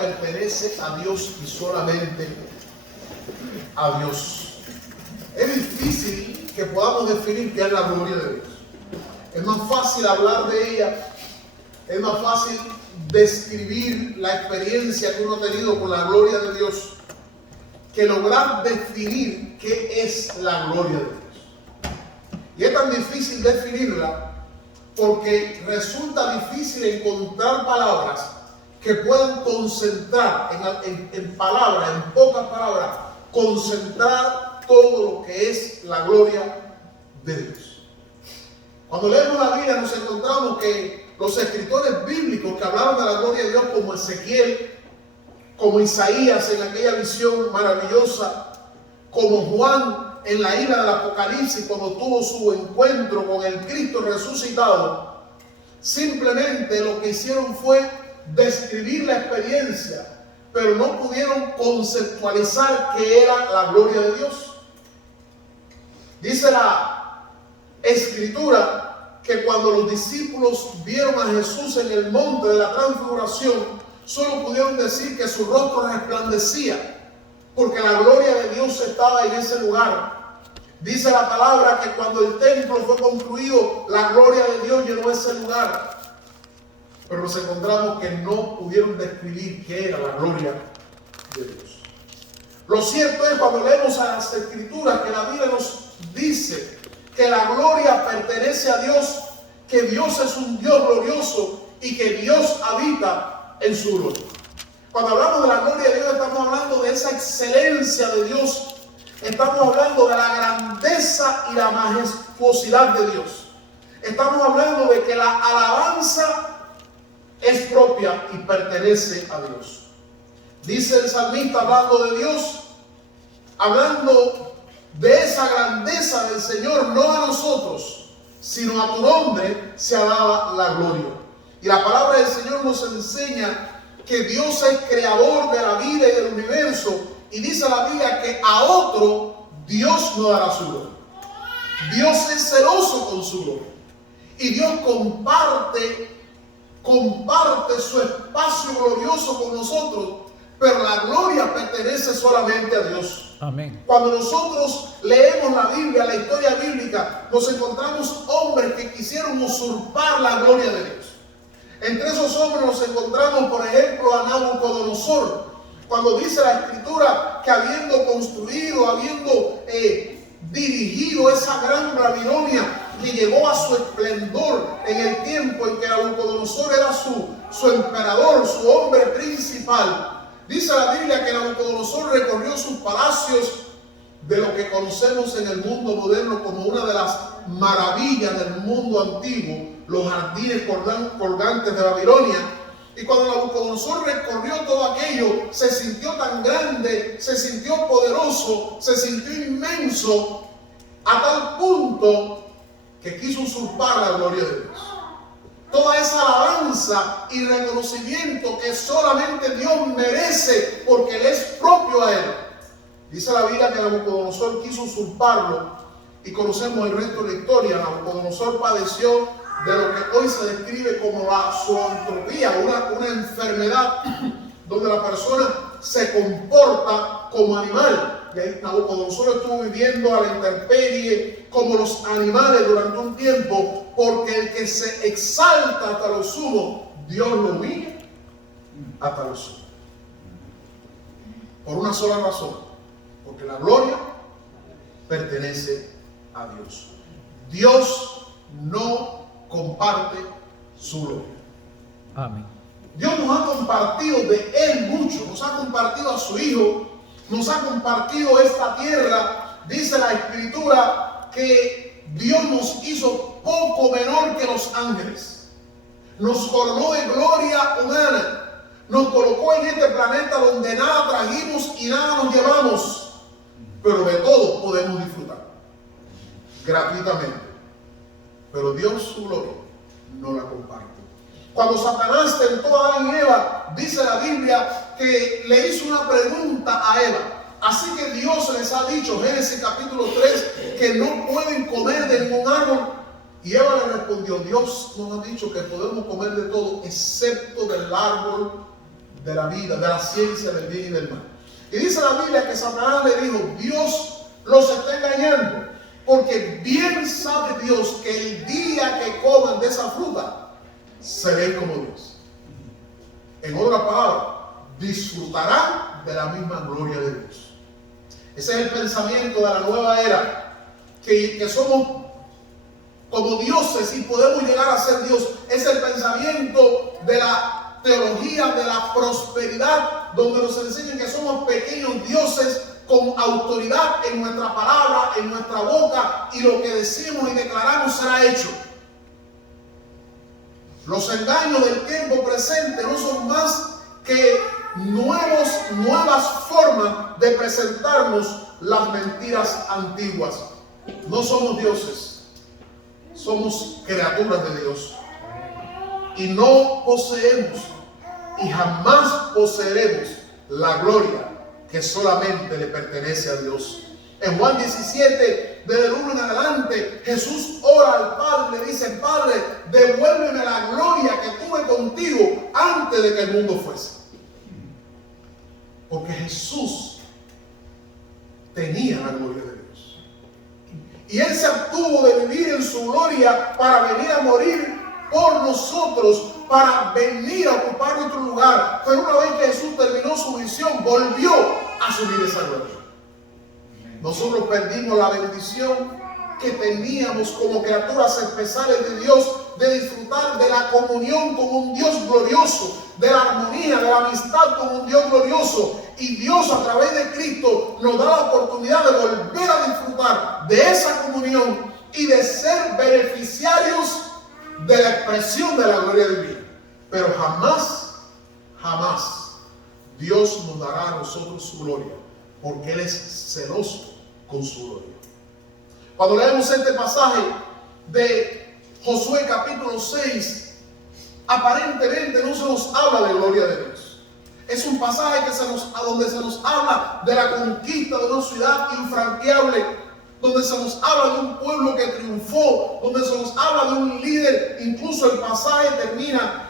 pertenece a Dios y solamente a Dios. Es difícil que podamos definir qué es la gloria de Dios. Es más fácil hablar de ella, es más fácil describir la experiencia que uno ha tenido con la gloria de Dios que lograr definir qué es la gloria de Dios. Y es tan difícil definirla porque resulta difícil encontrar palabras que puedan concentrar en palabras, en pocas palabras, concentrar todo lo que es la gloria de Dios. Cuando leemos la Biblia nos encontramos que los escritores bíblicos que hablaron de la gloria de Dios, como Ezequiel, como Isaías en aquella visión maravillosa, como Juan en la isla del Apocalipsis cuando tuvo su encuentro con el Cristo resucitado, simplemente lo que hicieron fue describir la experiencia, pero no pudieron conceptualizar qué era la gloria de Dios. Dice la Escritura que cuando los discípulos vieron a Jesús en el monte de la transfiguración, solo pudieron decir que su rostro resplandecía, porque la gloria de Dios estaba en ese lugar. Dice la palabra que cuando el templo fue construido, la gloria de Dios llenó ese lugar. Pero nos encontramos que no pudieron describir qué era la gloria de Dios. Lo cierto es, cuando leemos a las Escrituras, que la Biblia nos dice que la gloria pertenece a Dios, que Dios es un Dios glorioso y que Dios habita en su gloria. Cuando hablamos de la gloria de Dios, estamos hablando de esa excelencia de Dios. Estamos hablando de la grandeza y la majestuosidad de Dios. Estamos hablando de que la alabanza es propia y pertenece a Dios. Dice el salmista, hablando de Dios, hablando de esa grandeza del Señor, no a nosotros, sino a tu nombre sea dada la gloria. Y la palabra del Señor nos enseña que Dios es creador de la vida y del universo. Y dice la Biblia que a otro Dios no dará su gloria. Dios es celoso con su gloria. Y Dios comparte su espacio glorioso con nosotros, pero la gloria pertenece solamente a Dios. Amén. Cuando nosotros leemos la Biblia, la historia bíblica, nos encontramos hombres que quisieron usurpar la gloria de Dios. Entre esos hombres nos encontramos, por ejemplo, a Nabucodonosor, cuando dice la Escritura que habiendo construido, habiendo dirigido esa gran Babilonia que llegó a su esplendor en el tiempo en que Nabucodonosor era su emperador, su hombre principal. Dice la Biblia que Nabucodonosor recorrió sus palacios, de lo que conocemos en el mundo moderno como una de las maravillas del mundo antiguo, los jardines colgantes de Babilonia. Y cuando Nabucodonosor recorrió todo aquello, se sintió tan grande, se sintió poderoso, se sintió inmenso, a tal punto que quiso usurpar la gloria de Dios. Toda esa alabanza y reconocimiento que solamente Dios merece porque Él es propio a Él. Dice la Biblia que Nabucodonosor quiso usurparlo y conocemos el resto de la historia. Nabucodonosor padeció de lo que hoy se describe como la zoantropía, una enfermedad donde la persona se comporta como animal. Y ahí Nabucodonosor estuvo viviendo a la intemperie como los animales durante un tiempo, porque el que se exalta hasta lo sumo, Dios lo humilla hasta lo sumo. Por una sola razón, porque la gloria pertenece a Dios. Dios no comparte su gloria. Amén. Dios nos ha compartido de Él mucho, nos ha compartido a su Hijo, nos ha compartido esta tierra. Dice la Escritura que Dios nos hizo poco menor que los ángeles, nos coronó de gloria humana, nos colocó en este planeta donde nada trajimos y nada nos llevamos, pero de todo podemos disfrutar gratuitamente. Pero Dios su gloria no la comparte. Cuando Satanás tentó a Adán y Eva, dice la Biblia que le hizo una pregunta a Eva. Así que Dios les ha dicho, Génesis capítulo 3, que no pueden comer de ningún árbol. Y Eva le respondió, Dios nos ha dicho que podemos comer de todo, excepto del árbol de la vida, de la ciencia del bien y del mal. Y dice la Biblia que Satanás le dijo, Dios los está engañando, porque bien sabe Dios que el día que coman de esa fruta, seréis como Dios. En otras palabras, disfrutarán de la misma gloria de Dios. Ese es el pensamiento de la nueva era, que somos como dioses y podemos llegar a ser Dios. Es el pensamiento de la teología de la prosperidad, donde nos enseñan que somos pequeños dioses con autoridad en nuestra palabra, en nuestra boca, y lo que decimos y declaramos será hecho. Los engaños del tiempo presente no son más que nuevas formas de presentarnos las mentiras antiguas. No somos dioses, somos criaturas de Dios. Y no poseemos y jamás poseeremos la gloria que solamente le pertenece a Dios. En Juan 17, desde el 1 en adelante, Jesús ora al Padre, le dice, Padre, devuélveme la gloria que tuve contigo antes de que el mundo fuese. Porque Jesús tenía la gloria de Dios. Y Él se abstuvo de vivir en su gloria para venir a morir por nosotros, para venir a ocupar nuestro lugar. Pero una vez que Jesús terminó su misión, volvió a asumir esa gloria. Nosotros perdimos la bendición que teníamos como criaturas especiales de Dios, de disfrutar de la comunión con un Dios glorioso, de la armonía, de la amistad con un Dios glorioso. Y Dios, a través de Cristo, nos da la oportunidad de volver a disfrutar de esa comunión y de ser beneficiarios de la expresión de la gloria divina. Pero jamás Dios nos dará a nosotros su gloria, porque Él es celoso con su gloria. Cuando leemos este pasaje de Josué capítulo 6, aparentemente no se nos habla de gloria de Dios. Es un pasaje donde se nos habla de la conquista de una ciudad infranqueable, donde se nos habla de un pueblo que triunfó, donde se nos habla de un líder. Incluso el pasaje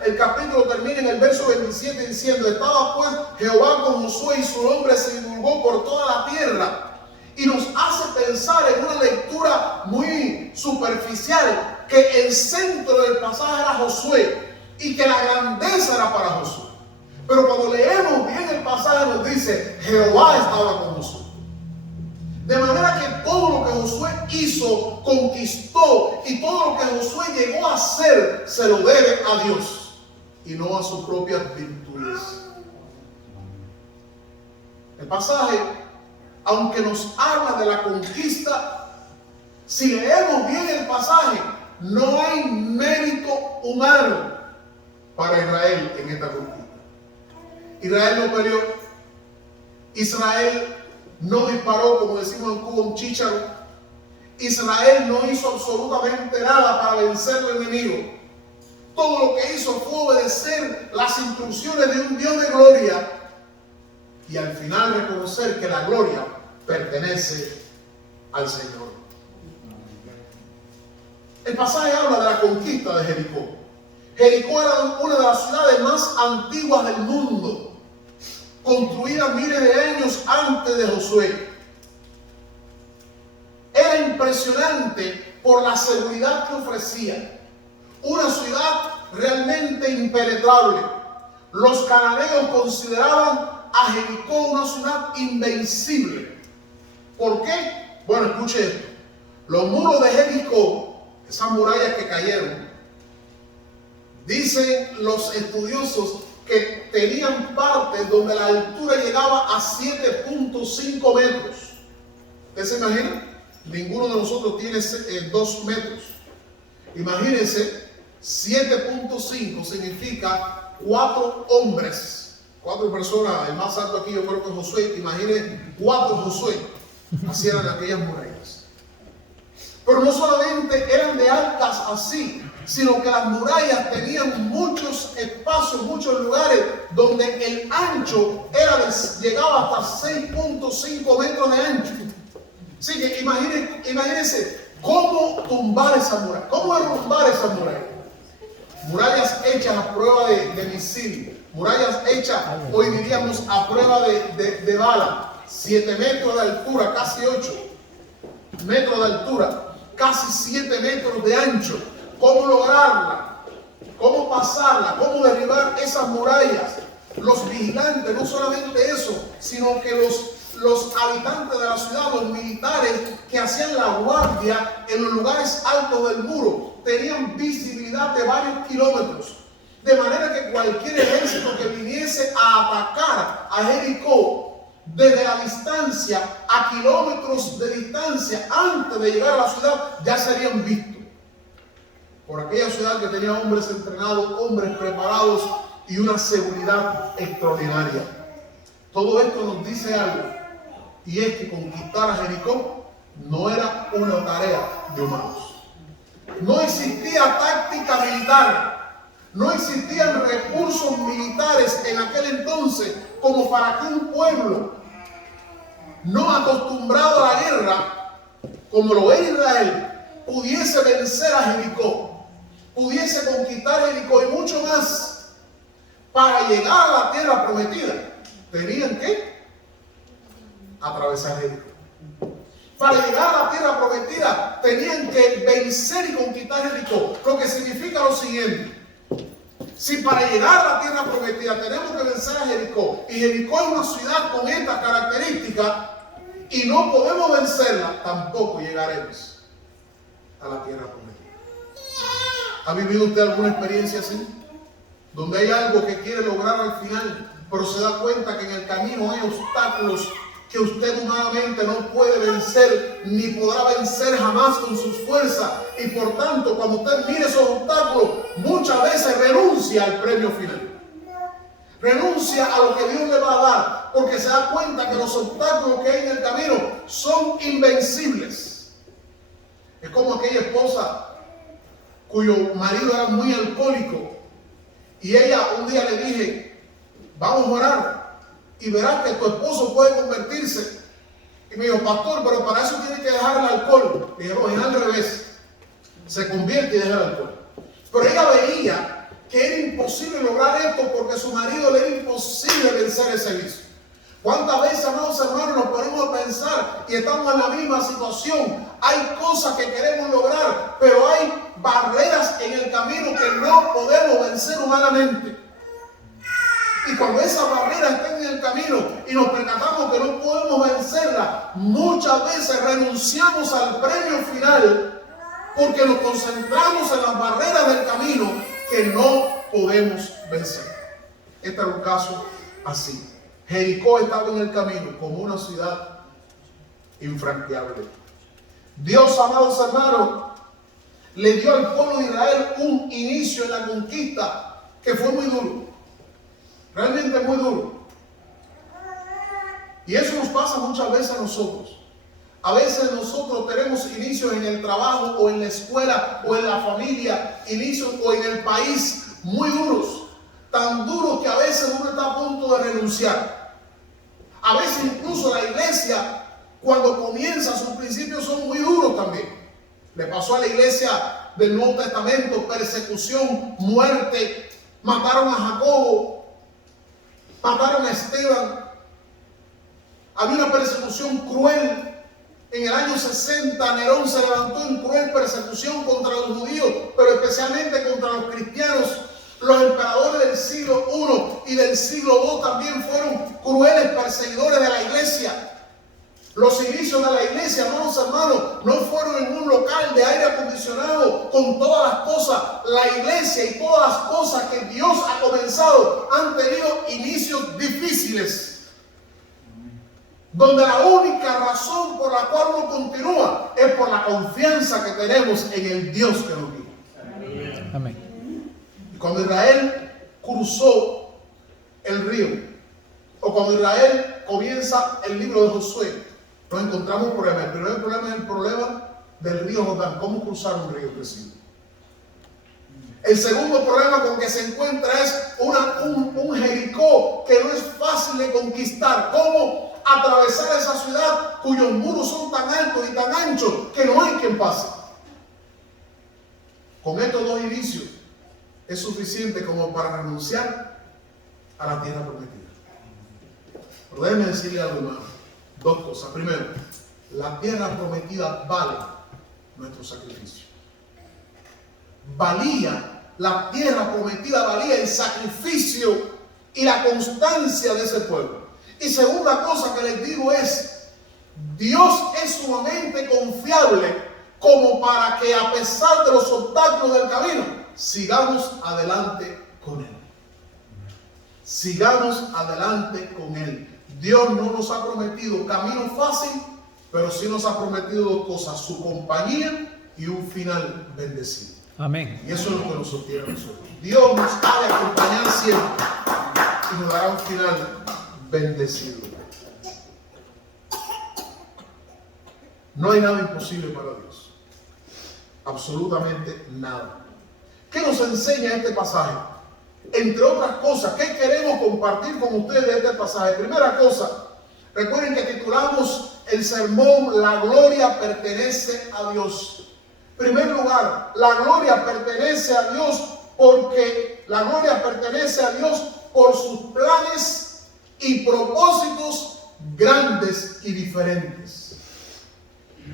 el capítulo termina en el verso 27 diciendo, estaba pues Jehová con Josué y su nombre se divulgó por toda la tierra. Y nos hace pensar en una lectura muy superficial que el centro del pasaje era Josué y que la grandeza era para Josué. Pero cuando leemos bien el pasaje nos dice, Jehová estaba con Josué. De manera que todo lo que Josué hizo, conquistó, y todo lo que Josué llegó a hacer, se lo debe a Dios y no a sus propias virtudes. El pasaje, aunque nos habla de la conquista, si leemos bien el pasaje, no hay mérito humano para Israel en esta conquista. Israel no peleó. Israel no disparó, como decimos en Cuba, un chícharo. Israel no hizo absolutamente nada para vencer al enemigo. Todo lo que hizo fue obedecer las instrucciones de un Dios de gloria y al final reconocer que la gloria pertenece al Señor. El pasaje habla de la conquista de Jericó. Jericó era una de las ciudades más antiguas del mundo, construida miles de años antes de Josué. Era impresionante por la seguridad que ofrecía. Una ciudad realmente impenetrable. Los cananeos consideraban a Jericó una ciudad invencible. ¿Por qué? Bueno, escuche esto. Los muros de Jericó, esas murallas que cayeron, dicen los estudiosos que tenían partes donde la altura llegaba a 7.5 metros. ¿Usted se imagina? Ninguno de nosotros tiene 2 metros. Imagínense, 7.5 significa 4 hombres, 4 personas. El más alto aquí yo creo que es Josué. Imaginen 4 Josué. Así eran aquellas murallas. Pero no solamente eran de altas así, sino que las murallas tenían muchos espacios, muchos lugares donde el ancho llegaba hasta 6.5 metros de ancho. Así que imagínense cómo tumbar esa muralla, cómo derrumbar esa muralla. Murallas hechas a prueba de misil, Murallas hechas, hoy diríamos a prueba de bala. 7 metros de altura, casi 8 metros de altura, casi 7 metros de ancho. ¿Cómo lograrla? ¿Cómo pasarla? ¿Cómo derribar esas murallas? Los vigilantes, no solamente eso, sino que los habitantes de la ciudad, los militares que hacían la guardia en los lugares altos del muro, tenían visibilidad de varios kilómetros. De manera que cualquier ejército que viniese a atacar a Jericó desde la distancia, a kilómetros de distancia, antes de llegar a la ciudad, ya serían vistos. Por aquella ciudad que tenía hombres entrenados, hombres preparados y una seguridad extraordinaria. Todo esto nos dice algo, y es que conquistar a Jericó no era una tarea de humanos. No existía táctica militar. No existían recursos militares en aquel entonces como para que un pueblo no acostumbrado a la guerra, como lo era Israel, pudiese vencer a Jericó, pudiese conquistar Jericó y mucho más. Para llegar a la tierra prometida, tenían que atravesar Jericó. Para llegar a la tierra prometida, tenían que vencer y conquistar Jericó. Lo que significa lo siguiente: si para llegar a la tierra prometida tenemos que vencer a Jericó, y Jericó es una ciudad con estas características, y no podemos vencerla, tampoco llegaremos a la tierra prometida. ¿Ha vivido usted alguna experiencia así? Donde hay algo que quiere lograr al final, pero se da cuenta que en el camino hay obstáculos que usted humanamente no puede vencer, ni podrá vencer jamás con sus fuerzas. Y por tanto, cuando usted mire esos obstáculos, muchas veces renuncia al premio final. Renuncia a lo que Dios le va a dar, porque se da cuenta que los obstáculos que hay en el camino son invencibles. Es como aquella esposa cuyo marido era muy alcohólico, y ella un día le dije: vamos a orar y verás que tu esposo puede convertirse. Y me dijo: pastor, pero para eso tiene que dejar el alcohol. Y dije: no, es al revés, se convierte y deja el alcohol. Pero ella veía que era imposible lograr esto porque a su marido le era imposible vencer ese vicio. ¿Cuántas veces, amados hermanos, nos ponemos a pensar y estamos en la misma situación? Hay cosas que queremos lograr, pero hay barreras en el camino que no podemos vencer humanamente. Y cuando esas barreras están en el camino y nos percatamos que no podemos vencerlas, muchas veces renunciamos al premio final porque nos concentramos en las barreras del camino que no podemos vencer. Este era un caso así. Jericó estaba en el camino como una ciudad infranqueable. Dios, amados hermanos, le dio al pueblo de Israel un inicio en la conquista que fue muy duro. Realmente muy duro. Y eso nos pasa muchas veces a nosotros. A veces nosotros tenemos inicios en el trabajo o en la escuela o en la familia, inicios o en el país muy duros, tan duros que a veces uno está a punto de renunciar. A veces incluso la iglesia, cuando comienza, sus principios son muy duros también. Le pasó a la iglesia del Nuevo Testamento: persecución, muerte, mataron a Jacobo, mataron a Esteban. Había una persecución cruel. En el año 60, Nerón se levantó en cruel persecución contra los judíos, pero especialmente contra los cristianos. Los emperadores del siglo I y del siglo II también fueron crueles perseguidores de la iglesia. Los inicios de la iglesia, amados hermanos, no fueron en un local de aire acondicionado con todas las cosas. La iglesia y todas las cosas que Dios ha comenzado han tenido inicios difíciles, donde la única razón por la cual uno continúa es por la confianza que tenemos en el Dios que nos guía. Amén. Y cuando Israel cruzó el río, o cuando Israel comienza el libro de Josué, nos encontramos un problema. El primer problema es el problema del río Jordán. ¿Cómo cruzar un río crecido? El segundo problema con que se encuentra es un Jericó que no es fácil de conquistar. ¿Cómo atravesar esa ciudad cuyos muros son tan altos y tan anchos que no hay quien pase? Con estos dos inicios es suficiente como para renunciar a la tierra prometida. Pero déjenme decirle algo, hermano. Dos cosas. Primero, la tierra prometida vale nuestro sacrificio. La tierra prometida valía el sacrificio y la constancia de ese pueblo. Y segunda cosa que les digo es, Dios es sumamente confiable como para que a pesar de los obstáculos del camino, sigamos adelante con Él. Sigamos adelante con Él. Dios no nos ha prometido camino fácil, pero sí nos ha prometido dos cosas: su compañía y un final bendecido. Amén. Y eso es lo que nos sostiene a nosotros. Dios nos ha de acompañar siempre y nos dará un final bendecido. No hay nada imposible para Dios. Absolutamente nada. ¿Qué nos enseña este pasaje? Entre otras cosas, ¿qué queremos compartir con ustedes de este pasaje? Primera cosa, recuerden que titulamos el sermón "La gloria pertenece a Dios". En primer lugar, la gloria pertenece a Dios porque la gloria pertenece a Dios por sus planes y propósitos grandes y diferentes.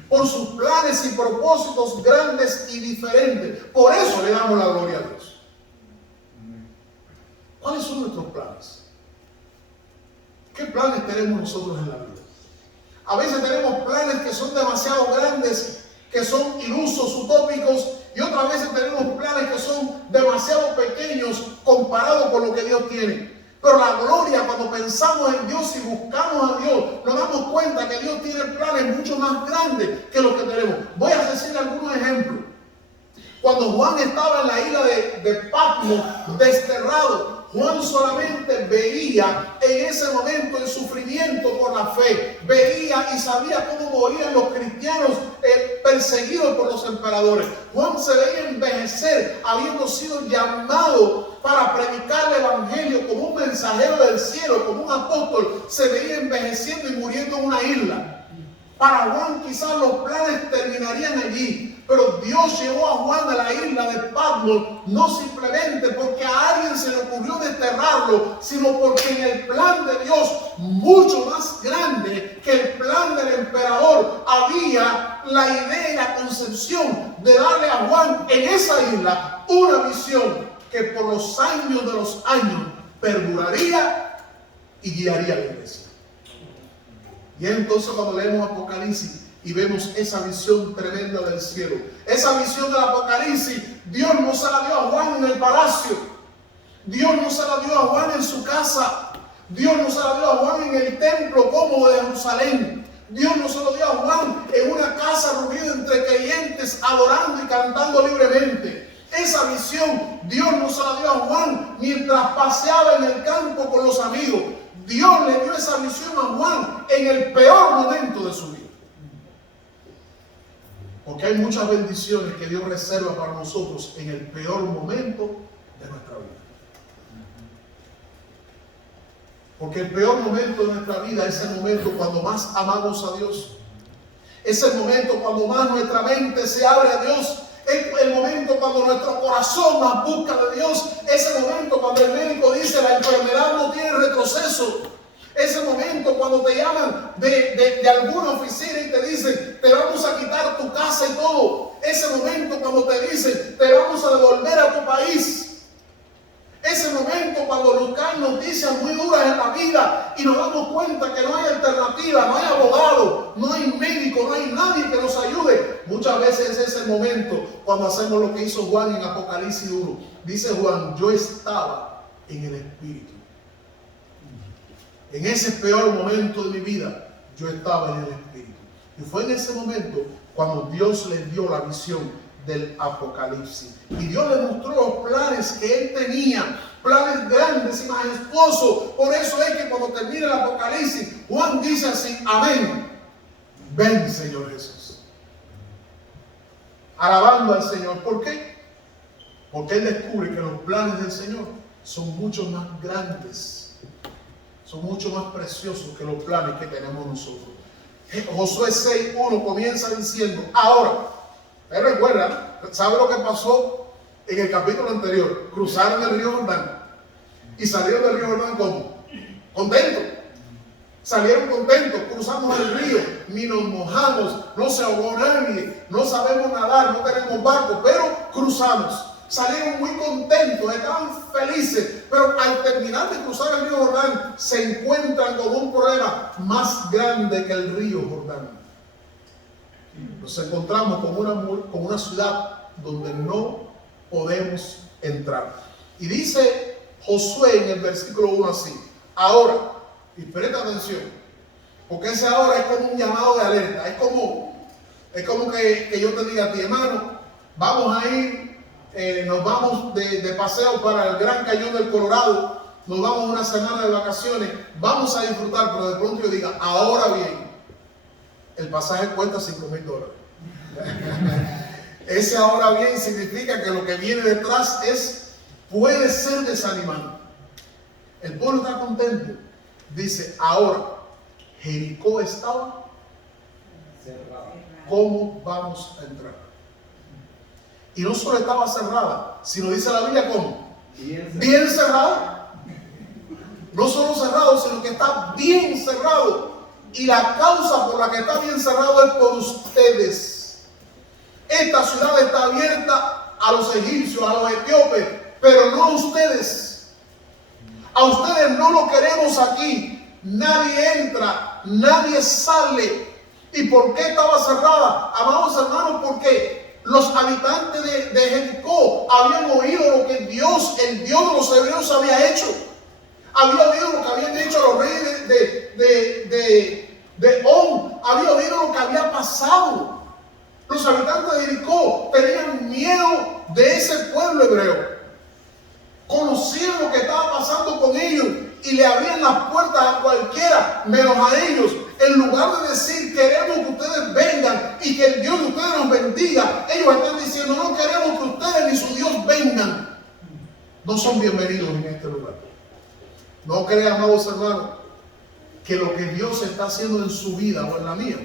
Por sus planes y propósitos grandes y diferentes. Por eso le damos la gloria a Dios. ¿Cuáles son nuestros planes? ¿Qué planes tenemos nosotros en la vida? A veces tenemos planes que son demasiado grandes, que son ilusos, utópicos, y otras veces tenemos planes que son demasiado pequeños comparados con lo que Dios tiene. Pero la gloria, cuando pensamos en Dios y buscamos a Dios, nos damos cuenta que Dios tiene planes mucho más grandes que los que tenemos. Voy a decir algunos ejemplos. Cuando Juan estaba en la isla de Patmos, desterrado, Juan solamente veía en ese momento el sufrimiento por la fe. Veía y sabía cómo morían los cristianos perseguidos por los emperadores. Juan se veía envejecer, habiendo sido llamado para predicar el evangelio como un mensajero del cielo, como un apóstol. Se veía envejeciendo y muriendo en una isla. Para Juan quizás los planes terminarían allí, pero Dios llevó a Juan a la isla de Patmos no simplemente porque a alguien se le ocurrió desterrarlo, sino porque en el plan de Dios, mucho más grande que el plan del emperador, había la idea y la concepción de darle a Juan en esa isla una visión que por los años de los años perduraría y guiaría a la iglesia. Y entonces cuando leemos Apocalipsis y vemos esa visión tremenda del cielo, esa visión del Apocalipsis, Dios no se la dio a Juan en el palacio, Dios no se la dio a Juan en su casa, Dios no se la dio a Juan en el templo cómodo de Jerusalén, Dios no se lo dio a Juan en una casa reunida entre creyentes adorando y cantando libremente. Esa visión Dios no se la dio a Juan mientras paseaba en el campo con los amigos. Dios le dio esa visión a Juan en el peor momento de su vida. Porque hay muchas bendiciones que Dios reserva para nosotros en el peor momento de nuestra vida. Porque el peor momento de nuestra vida es el momento cuando más amamos a Dios. Es el momento cuando más nuestra mente se abre a Dios. Es el momento cuando nuestro corazón más busca de Dios. Es el momento cuando el médico dice la enfermedad no tiene retroceso. Es el momento cuando te llaman de alguna oficina y te dicen te vamos a quitar tu casa y todo. Ese momento cuando te dicen te vamos a devolver a tu país. Ese momento cuando nos caen noticias muy duras en la vida y nos damos cuenta que no hay alternativa, no hay abogado, no hay médico, no hay nadie que nos ayude. Muchas veces es ese momento cuando hacemos lo que hizo Juan en Apocalipsis 1. Dice Juan, yo estaba en el Espíritu. En ese peor momento de mi vida, yo estaba en el Espíritu. Y fue en ese momento cuando Dios le dio la visión del Apocalipsis. Y Dios le mostró los planes que Él tenía, planes grandes y majestuosos. Por eso es que cuando termina el Apocalipsis, Juan dice así, amén. Ven, Señor Jesús. Alabando al Señor. ¿Por qué? Porque Él descubre que los planes del Señor son mucho más grandes, son mucho más preciosos que los planes que tenemos nosotros. Josué 6:1 comienza diciendo, ahora, ¿te recuerdan? ¿Sabe lo que pasó en el capítulo anterior? Cruzaron el río Jordán. Y salieron del río Jordán como contentos. Salieron contentos, cruzamos el río, ni nos mojamos, no se ahogó nadie, no sabemos nadar, no tenemos barco, pero cruzamos. Salieron muy contentos, estaban felices, pero al terminar de cruzar el río Jordán se encuentran con un problema más grande que el río Jordán. Nos encontramos con una ciudad donde no podemos entrar. Y dice Josué en el versículo 1 así: ahora, y presta atención, porque ese ahora es como un llamado de alerta, es como que yo te diga a ti, hermano, vamos a ir. Nos vamos de paseo para el Gran Cañón del Colorado, nos vamos una semana de vacaciones, vamos a disfrutar, pero de pronto yo diga, ahora bien, el pasaje cuesta $5,000. Ese ahora bien significa que lo que viene detrás puede ser desanimante. El pueblo está contento. Dice, ahora, Jericó estaba cerrada. ¿Cómo vamos a entrar? Y no solo estaba cerrada, sino dice la Biblia ¿cómo? Bien cerrada. No solo cerrado, sino que está bien cerrado. Y la causa por la que está bien cerrado es por ustedes. Esta ciudad está abierta a los egipcios, a los etíopes, pero no a ustedes. A ustedes no lo queremos aquí. Nadie entra, nadie sale. ¿Y por qué estaba cerrada? Amados hermanos, porque los habitantes de Jericó habían oído lo que Dios, el Dios de los hebreos, había hecho. Había oído lo que habían hecho los reyes de On. Había oído lo que había pasado. Los habitantes de Jericó tenían miedo de ese pueblo hebreo. Conocían lo que estaba pasando con ellos y le abrían las puertas a cualquiera menos a ellos. En lugar de decir queremos que ustedes vengan y que el Dios de ustedes nos bendiga, ellos están diciendo no queremos que ustedes ni su Dios vengan. No son bienvenidos en este lugar. No crean, amados hermanos, que lo que Dios está haciendo en su vida o en la mía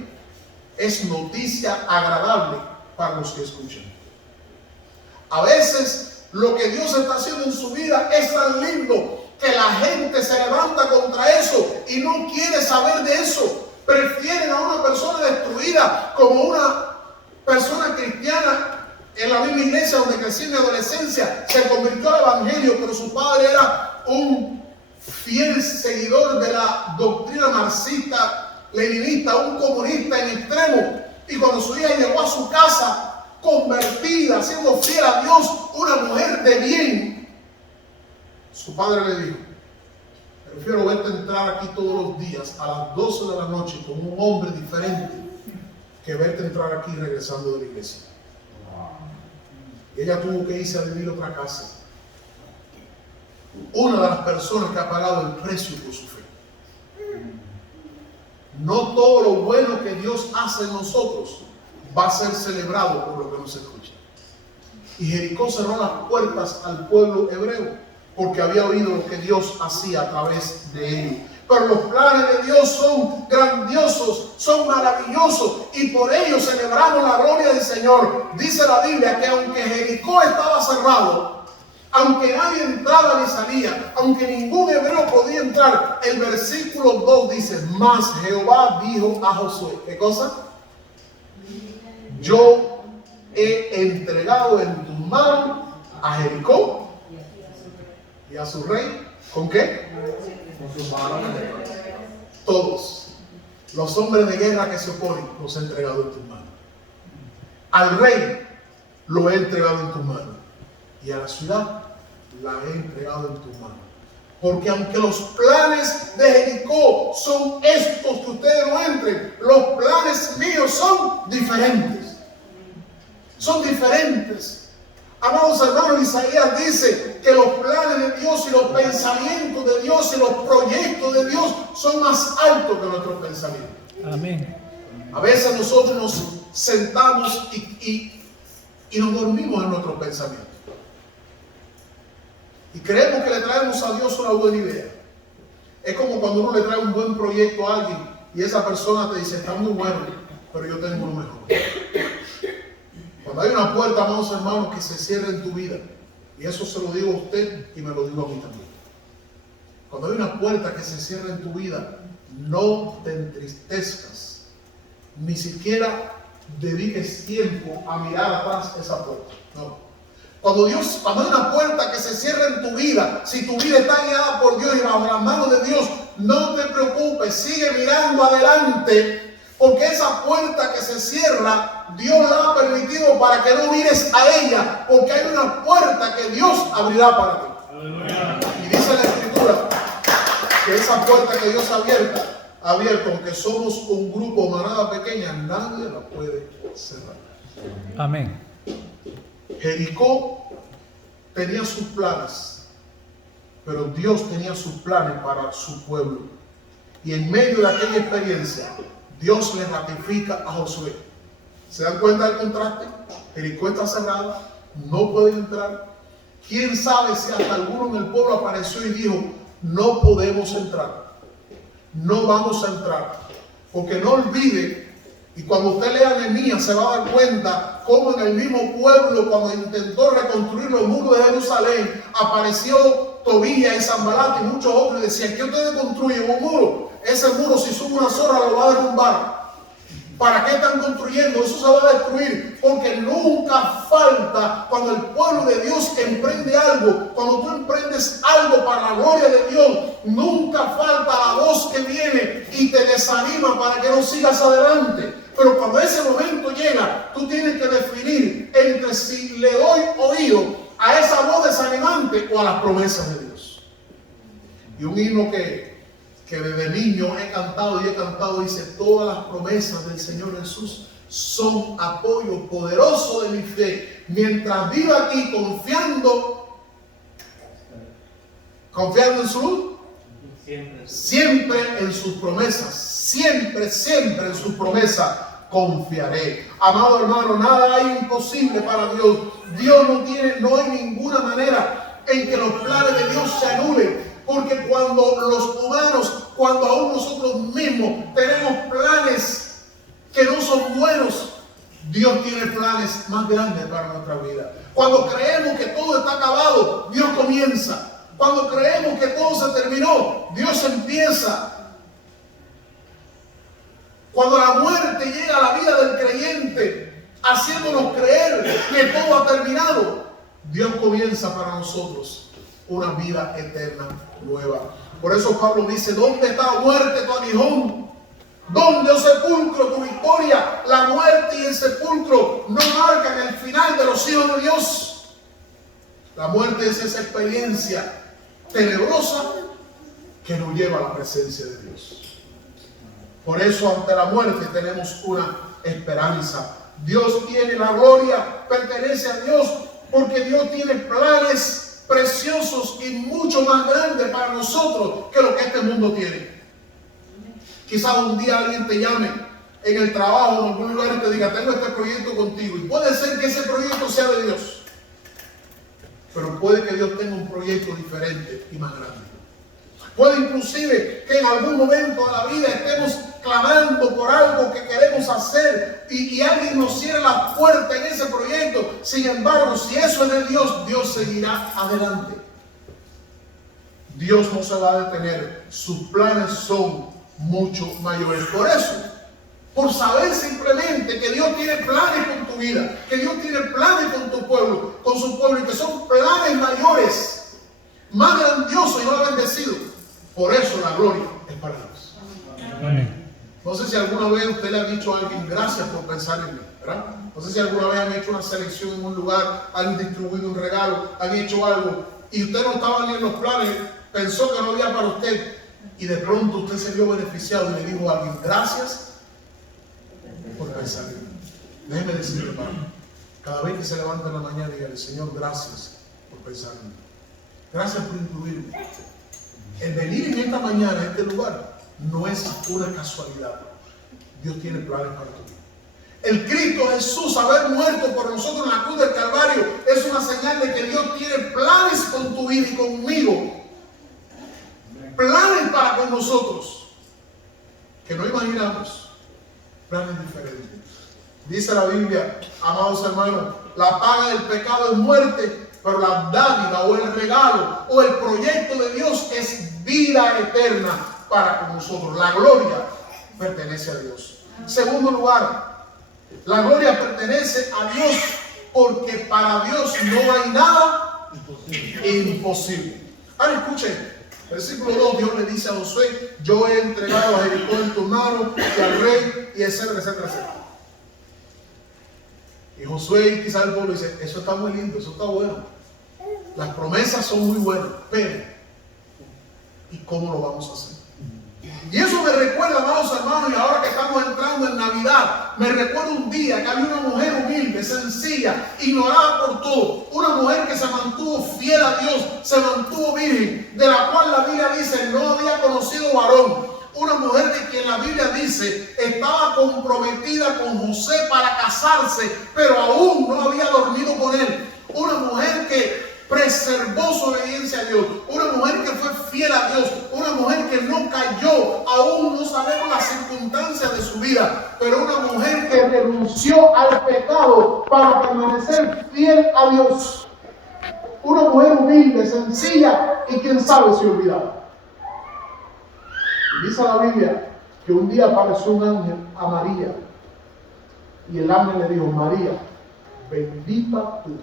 es noticia agradable para los que escuchan. A veces lo que Dios está haciendo en su vida es tan lindo que la gente se levanta contra eso y no quiere saber de eso. Prefieren a una persona destruida como una persona cristiana en la misma iglesia donde crecí en mi adolescencia. Se convirtió al evangelio, pero su padre era un fiel seguidor de la doctrina marxista, leninista, un comunista en extremo. Y cuando su hija llegó a su casa, convertida, siendo fiel a Dios, una mujer de bien, su padre le dijo, prefiero verte entrar aquí todos los días a las 12 de la noche como un hombre diferente que verte entrar aquí regresando de la iglesia. Y ella tuvo que irse a vivir a otra casa. Una de las personas que ha pagado el precio por su fe. No todo lo bueno que Dios hace en nosotros va a ser celebrado por lo que nos escucha. Y Jericó cerró las puertas al pueblo hebreo porque había oído lo que Dios hacía a través de ellos. Pero los planes de Dios son grandiosos, son maravillosos y por ello celebramos la gloria del Señor. Dice la Biblia que aunque Jericó estaba cerrado, aunque nadie entraba ni salía, aunque ningún hebreo podía entrar, el versículo 2 dice, mas Jehová dijo a Josué, ¿qué cosa? Yo he entregado en tu mano a Jericó y a su rey. ¿Con qué? Con sus manos. Todos los hombres de guerra que se oponen los he entregado en tus manos. Al rey lo he entregado en tus manos y a la ciudad la he entregado en tus manos. Porque aunque los planes de Jericó son estos que ustedes no entren, los planes míos son diferentes. Son diferentes. Amados hermanos, Isaías dice que los planes de Dios y los pensamientos de Dios y los proyectos de Dios son más altos que nuestros pensamientos. Amén. A veces nosotros nos sentamos y nos dormimos en nuestros pensamientos. Y creemos que le traemos a Dios una buena idea. Es como cuando uno le trae un buen proyecto a alguien y esa persona te dice, está muy bueno, pero yo tengo lo mejor. Cuando hay una puerta, amados hermanos, que se cierra en tu vida, y eso se lo digo a usted y me lo digo a mí también. Cuando hay una puerta que se cierra en tu vida, no te entristezcas. Ni siquiera dediques tiempo a mirar atrás esa puerta. No. Cuando hay una puerta que se cierra en tu vida, si tu vida está guiada por Dios y bajo las manos de Dios, no te preocupes, sigue mirando adelante, porque esa puerta que se cierra, Dios la ha permitido para que no mires a ella, porque hay una puerta que Dios abrirá para ti. Aleluya. Y dice la Escritura que esa puerta que Dios ha abierto, aunque somos un grupo, manada pequeña, nadie la puede cerrar. Amén. Jericó tenía sus planes, pero Dios tenía sus planes para su pueblo. Y en medio de aquella experiencia, Dios le ratifica a Josué. ¿Se dan cuenta del contraste? Jericó está cerrada, no pueden entrar. ¿Quién sabe si hasta alguno en el pueblo apareció y dijo, no podemos entrar, no vamos a entrar? Porque no olvide, y cuando usted lea Nehemías se va a dar cuenta cómo en el mismo pueblo, cuando intentó reconstruir los muros de Jerusalén, apareció Tobías y Sanbalat y muchos otros y decían, ¿qué ustedes construyen? Un muro. Ese muro, si sube una zorra, lo va a derrumbar. ¿Para qué están construyendo? Eso se va a destruir, porque nunca falta cuando el pueblo de Dios emprende algo, cuando tú emprendes algo para la gloria de Dios, nunca falta la voz que viene y te desanima para que no sigas adelante. Pero cuando ese momento llega, tú tienes que definir entre si le doy oído a esa voz desanimante o a las promesas de Dios. Y un himno que desde niño he cantado dice, todas las promesas del Señor Jesús son apoyo poderoso de mi fe, mientras viva aquí confiando en su luz, siempre en sus promesas, siempre en sus promesas confiaré. Amado hermano, nada hay imposible para Dios. No hay ninguna manera en que los planes de Dios se anulen. Porque cuando los humanos, cuando aún nosotros mismos tenemos planes que no son buenos, Dios tiene planes más grandes para nuestra vida. Cuando creemos que todo está acabado, Dios comienza. Cuando creemos que todo se terminó, Dios empieza. Cuando la muerte llega a la vida del creyente, haciéndonos creer que todo ha terminado, Dios comienza para nosotros una vida eterna nueva. Por eso Pablo dice, ¿dónde está muerte tu aguijón? ¿Dónde, oh sepulcro, tu victoria? La muerte y el sepulcro no marcan el final de los hijos de Dios. La muerte es esa experiencia tenebrosa que nos lleva a la presencia de Dios. Por eso ante la muerte tenemos una esperanza. Dios tiene la gloria, pertenece a Dios, porque Dios tiene planes preciosos y mucho más grandes para nosotros que lo que este mundo tiene. Quizás un día alguien te llame en el trabajo o en algún lugar y te diga, tengo este proyecto contigo, y puede ser que ese proyecto sea de Dios, pero puede que Dios tenga un proyecto diferente y más grande. Puede inclusive que en algún momento de la vida estemos clamando por algo que queremos hacer y alguien nos cierre la puerta en ese proyecto. Sin embargo, si eso es de Dios, Dios seguirá adelante. Dios no se va a detener. Sus planes son mucho mayores. Por eso, por saber simplemente que Dios tiene planes con tu vida, que Dios tiene planes con tu pueblo, con su pueblo, y que son planes mayores, más grandiosos y más bendecidos. Por eso la gloria es para Dios. Amén. No sé si alguna vez usted le ha dicho a alguien, gracias por pensar en mí, ¿verdad? No sé si alguna vez han hecho una selección en un lugar, han distribuido un regalo, han hecho algo, y usted no estaba ni en los planes, pensó que no había para usted, y de pronto usted se vio beneficiado y le dijo a alguien, gracias por pensar en mí. Déjeme decirle, hermano, cada vez que se levanta en la mañana, dígale, Señor, gracias por pensar en mí. Gracias por incluirme. El venir en esta mañana a este lugar no es una casualidad. Dios tiene planes para tu vida. El Cristo Jesús, haber muerto por nosotros en la cruz del Calvario, es una señal de que Dios tiene planes con tu vida y conmigo. Planes para con nosotros que no imaginamos. Planes diferentes. Dice la Biblia, amados hermanos, la paga del pecado es muerte, pero la dádiva o el regalo o el proyecto de Dios es vida eterna para con nosotros. La gloria pertenece a Dios. Segundo lugar, la gloria pertenece a Dios porque para Dios no hay nada imposible. Ahora escuchen, versículo 2, Dios le dice a Josué: yo he entregado a Jericó en tu mano y al rey, y etcétera, etcétera, etcétera. Y Josué y quizás el pueblo dice: eso está muy lindo, eso está bueno, las promesas son muy buenas, pero ¿y cómo lo vamos a hacer? Y eso me recuerda, amados hermanos, y ahora que estamos entrando en Navidad, me recuerda un día que había una mujer humilde, sencilla, ignorada por todo, una mujer que se mantuvo fiel a Dios, se mantuvo virgen, de la cual la Biblia dice no había conocido varón. Una mujer de quien la Biblia dice estaba comprometida con José para casarse, pero aún no había dormido con él. Una mujer que preservó su obediencia a Dios, una mujer que fue fiel a Dios, una mujer que no cayó, aún no sabemos las circunstancias de su vida, pero una mujer que renunció al pecado para permanecer fiel a Dios. Una mujer humilde, sencilla y quién sabe si olvidada. Dice la Biblia que un día apareció un ángel a María y el ángel le dijo: María, bendita tú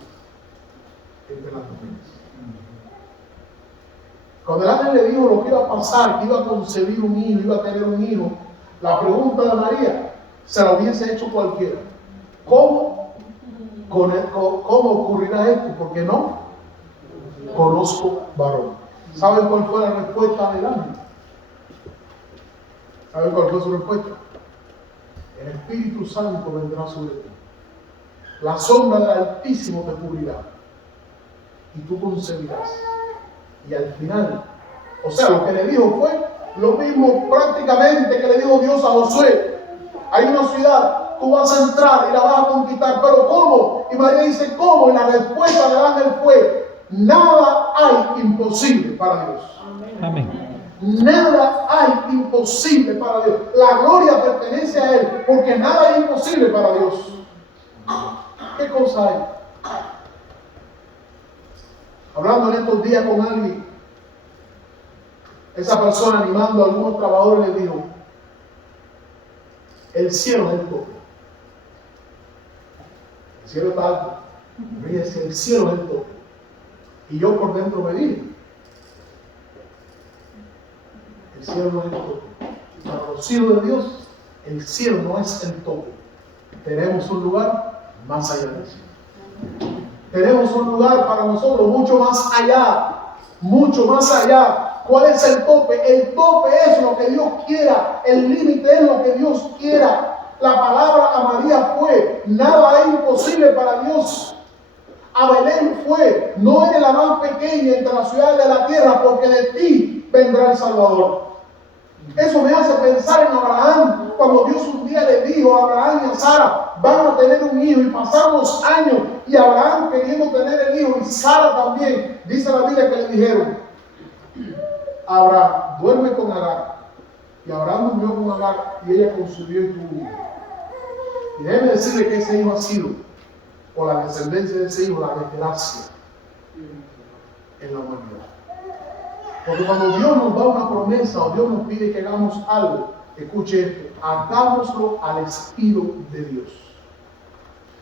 entre las mujeres. Cuando el ángel le dijo lo que iba a pasar, que iba a concebir un hijo, iba a tener un hijo, la pregunta de María se la hubiese hecho cualquiera: ¿cómo ocurrirá esto? Porque no conozco varón. ¿Saben cuál fue la respuesta del ángel? ¿Saben cuál fue su respuesta? El Espíritu Santo vendrá sobre ti, la sombra del Altísimo te cubrirá y tú concebirás. Y al final, o sea, lo que le dijo fue lo mismo prácticamente que le dijo Dios a Josué: hay una ciudad, tú vas a entrar y la vas a conquistar, pero ¿cómo? Y María dice: ¿cómo? Y la respuesta del ángel fue: nada hay imposible para Dios. Amén. Nada hay imposible para Dios. La gloria pertenece a Él, porque nada hay imposible para Dios. ¿Qué cosa hay? Hablando en estos días con alguien, esa persona animando a algunos trabajadores le dijo: el cielo es el tope. El cielo está alto. Me dice: el cielo es el tope. Y yo por dentro me dije: el cielo no es el tope. Para los hijos de Dios, el cielo no es el tope. Tenemos un lugar más allá del cielo. Tenemos un lugar para nosotros mucho más allá. Mucho más allá. ¿Cuál es el tope? El tope es lo que Dios quiera. El límite es lo que Dios quiera. La palabra a María fue: nada es imposible para Dios. A Belén fue: no eres la más pequeña entre las ciudades de la tierra, porque de ti vendrá el Salvador. Eso me hace pensar en Abraham, cuando Dios un día le dijo a Abraham y a Sara: van a tener un hijo, y pasaron los años, y Abraham queriendo tener el hijo, y Sara también. Dice la Biblia que le dijeron: Abraham, duerme con Agar. Y Abraham durmió con Agar, y ella concibió y tuvo un hijo. Y déjeme decirle que ese hijo ha sido, o la descendencia de ese hijo, la desgracia en la humanidad. Porque cuando Dios nos da una promesa o Dios nos pide que hagamos algo, escuche esto: hagámoslo al estilo de Dios.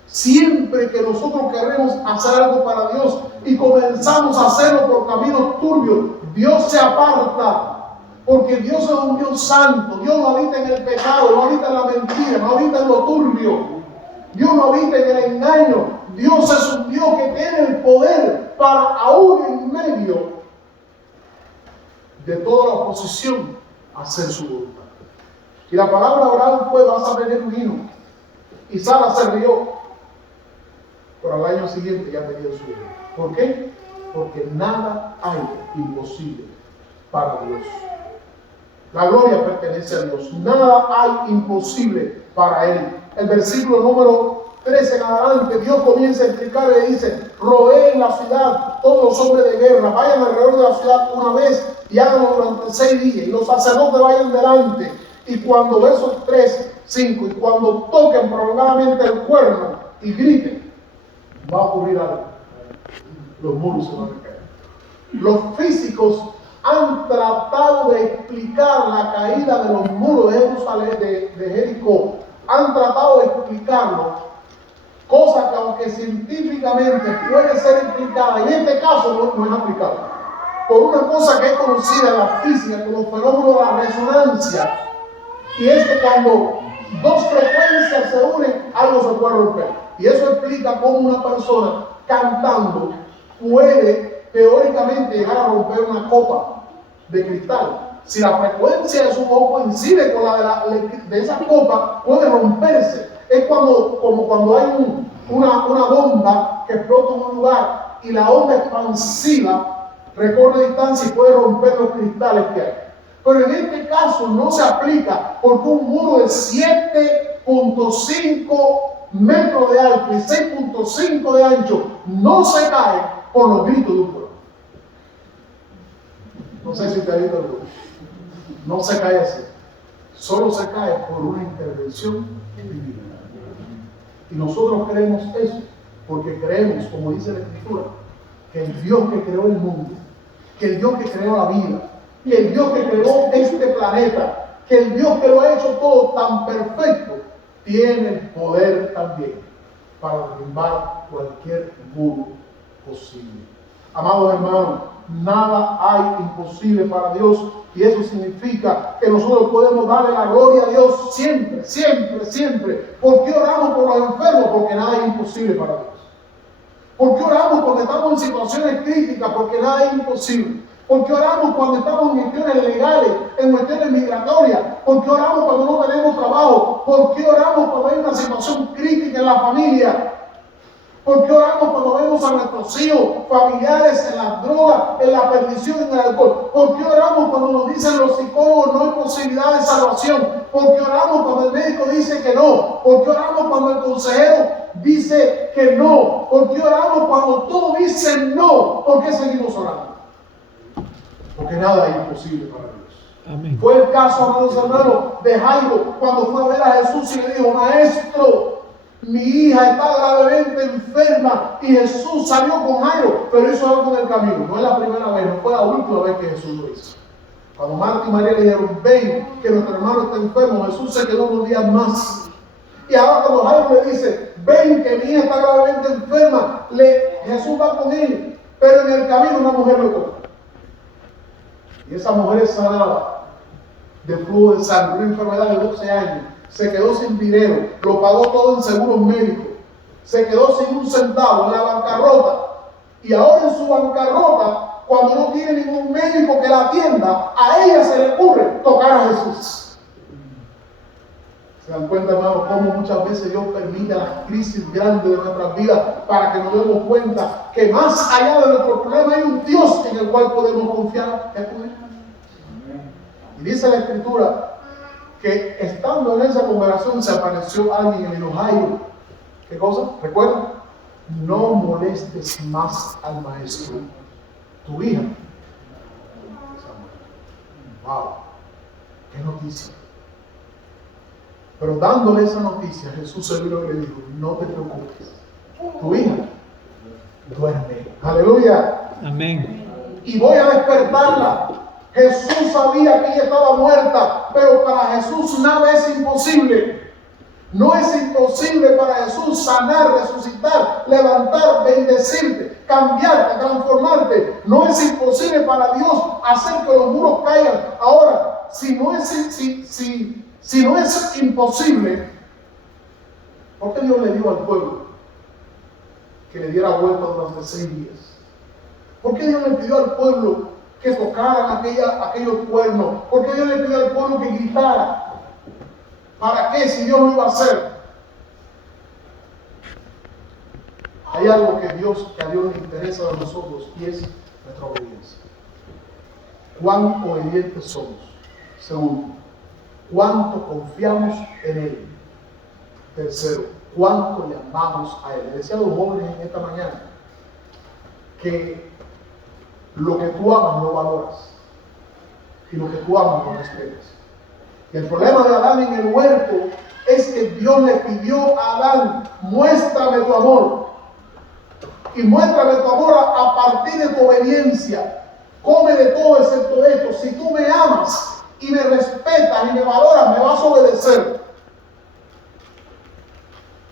Siempre que nosotros queremos hacer algo para Dios y comenzamos a hacerlo por caminos turbios, Dios se aparta. Porque Dios es un Dios santo. Dios no habita en el pecado, no habita en la mentira, no habita en lo turbio. Dios no habita en el engaño. Dios es un Dios que tiene el poder para, aún en medio de toda la oposición, hacer su voluntad. Y la palabra de Abraham fue: vas a tener un hijo. Y Sara se rió, pero al año siguiente ya tenía su hijo. ¿Por qué? Porque nada hay imposible para Dios. La gloria pertenece a Dios. Nada hay imposible para Él. El versículo número 13 en adelante, Dios comienza a explicar y le dice: rodeen la ciudad todos los hombres de guerra, vayan alrededor de la ciudad una vez y háganlo durante 6 días, y los sacerdotes vayan delante, y cuando, versos 3, 5, y cuando toquen prolongadamente el cuerno y griten, va a ocurrir algo. Los muros se van a caer. Los físicos han tratado de explicar la caída de los muros de Jerusalén, de Jericó, han tratado de explicarlo, cosa que aunque científicamente puede ser explicada, en este caso no es aplicable, por una cosa que es conocida en la física como fenómeno de la resonancia, y es que cuando dos frecuencias se unen, algo se puede romper. Y eso explica cómo una persona cantando puede teóricamente llegar a romper una copa de cristal. Si la frecuencia de su voz coincide con la de esa copa, puede romperse. Es como cuando hay una bomba que explota en un lugar y la onda expansiva recorre distancia y puede romper los cristales que hay. Pero en este caso no se aplica porque un muro de 7.5 metros de alto y 6.5 de ancho no se cae por los gritos de un pueblo. No sé si te ha visto algo. No se cae así. Solo se cae por una intervención divina. Y nosotros creemos eso porque creemos, como dice la Escritura, que el Dios que creó el mundo, que el Dios que creó la vida, que el Dios que creó este planeta, que el Dios que lo ha hecho todo tan perfecto, tiene el poder también para derribar cualquier muro posible. Amados hermanos, nada hay imposible para Dios, y eso significa que nosotros podemos darle la gloria a Dios siempre, siempre, siempre. ¿Por qué oramos por los enfermos? Porque nada es imposible para Dios. ¿Por qué oramos cuando estamos en situaciones críticas? Porque nada es imposible. ¿Por qué oramos cuando estamos en cuestiones legales, en cuestiones migratorias? ¿Por qué oramos cuando no tenemos trabajo? ¿Por qué oramos cuando hay una situación crítica en la familia? ¿Por qué oramos cuando vemos a nuestros hijos, familiares en las drogas, en la perdición, en el alcohol? ¿Por qué oramos cuando nos dicen los psicólogos no hay posibilidad de salvación? ¿Por qué oramos cuando el médico dice que no? ¿Por qué oramos cuando el consejero dice que no? ¿Por qué oramos cuando todos dicen no? ¿Por qué seguimos orando? Porque nada es imposible para Dios. Amén. Fue el caso, amados hermanos, de Jairo cuando fue a ver a Jesús y le dijo: Maestro, mi hija está gravemente enferma. Y Jesús salió con Jairo, pero hizo algo en el camino. No es la primera vez, no fue la última vez que Jesús lo hizo. Cuando Marta y María le dijeron: ven, que nuestro hermano está enfermo, Jesús se quedó unos días más. Y ahora cuando Jairo le dice: ven, que mi hija está gravemente enferma, Jesús va con él, pero en el camino una mujer lo toca. Y esa mujer es sanada de flujo de sangre, una enfermedad de 12 años. Se quedó sin dinero, lo pagó todo en seguros médicos, se quedó sin un centavo, en la bancarrota. Y ahora en su bancarrota, cuando no tiene ningún médico que la atienda, a ella se le ocurre tocar a Jesús. ¿Se dan cuenta, hermanos, cómo muchas veces Dios permite las crisis grandes de nuestras vidas para que nos demos cuenta que más allá de nuestro problema hay un Dios en el cual podemos confiar? Y dice la Escritura que estando en esa conversación se apareció alguien y le dijo: Jairo, ¿qué cosa? ¿Recuerdan? No molestes más al maestro, tu hija. Wow, qué noticia. Pero dándole esa noticia, Jesús se vino y le dijo: no te preocupes, tu hija duerme. Aleluya. Amén. Y voy a despertarla. Jesús sabía que ella estaba muerta, pero para Jesús nada es imposible. No es imposible para Jesús sanar, resucitar, levantar, bendecirte, cambiarte, transformarte. No es imposible para Dios hacer que los muros caigan. Ahora, si no es imposible, ¿por qué Dios le dijo al pueblo que le diera vuelta durante 6 días? ¿Por qué Dios le pidió al pueblo que tocaran aquellos cuernos? ¿Por qué Dios le pidió al pueblo que gritara? ¿Para qué, si Dios lo iba a hacer? Hay algo que a Dios le interesa de nosotros, y es nuestra obediencia. ¿Cuán obedientes somos? Segundo, ¿cuánto confiamos en Él? Tercero, ¿cuánto le amamos a Él? Le decía a los jóvenes en esta mañana que lo que tú amas no valoras, y lo que tú amas no respetas. Y el problema de Adán en el huerto es que Dios le pidió a Adán: muéstrame tu amor. Y muéstrame tu amor a partir de tu obediencia. come de todo excepto esto. Si tú me amas y me respetas y me valoras, me vas a obedecer.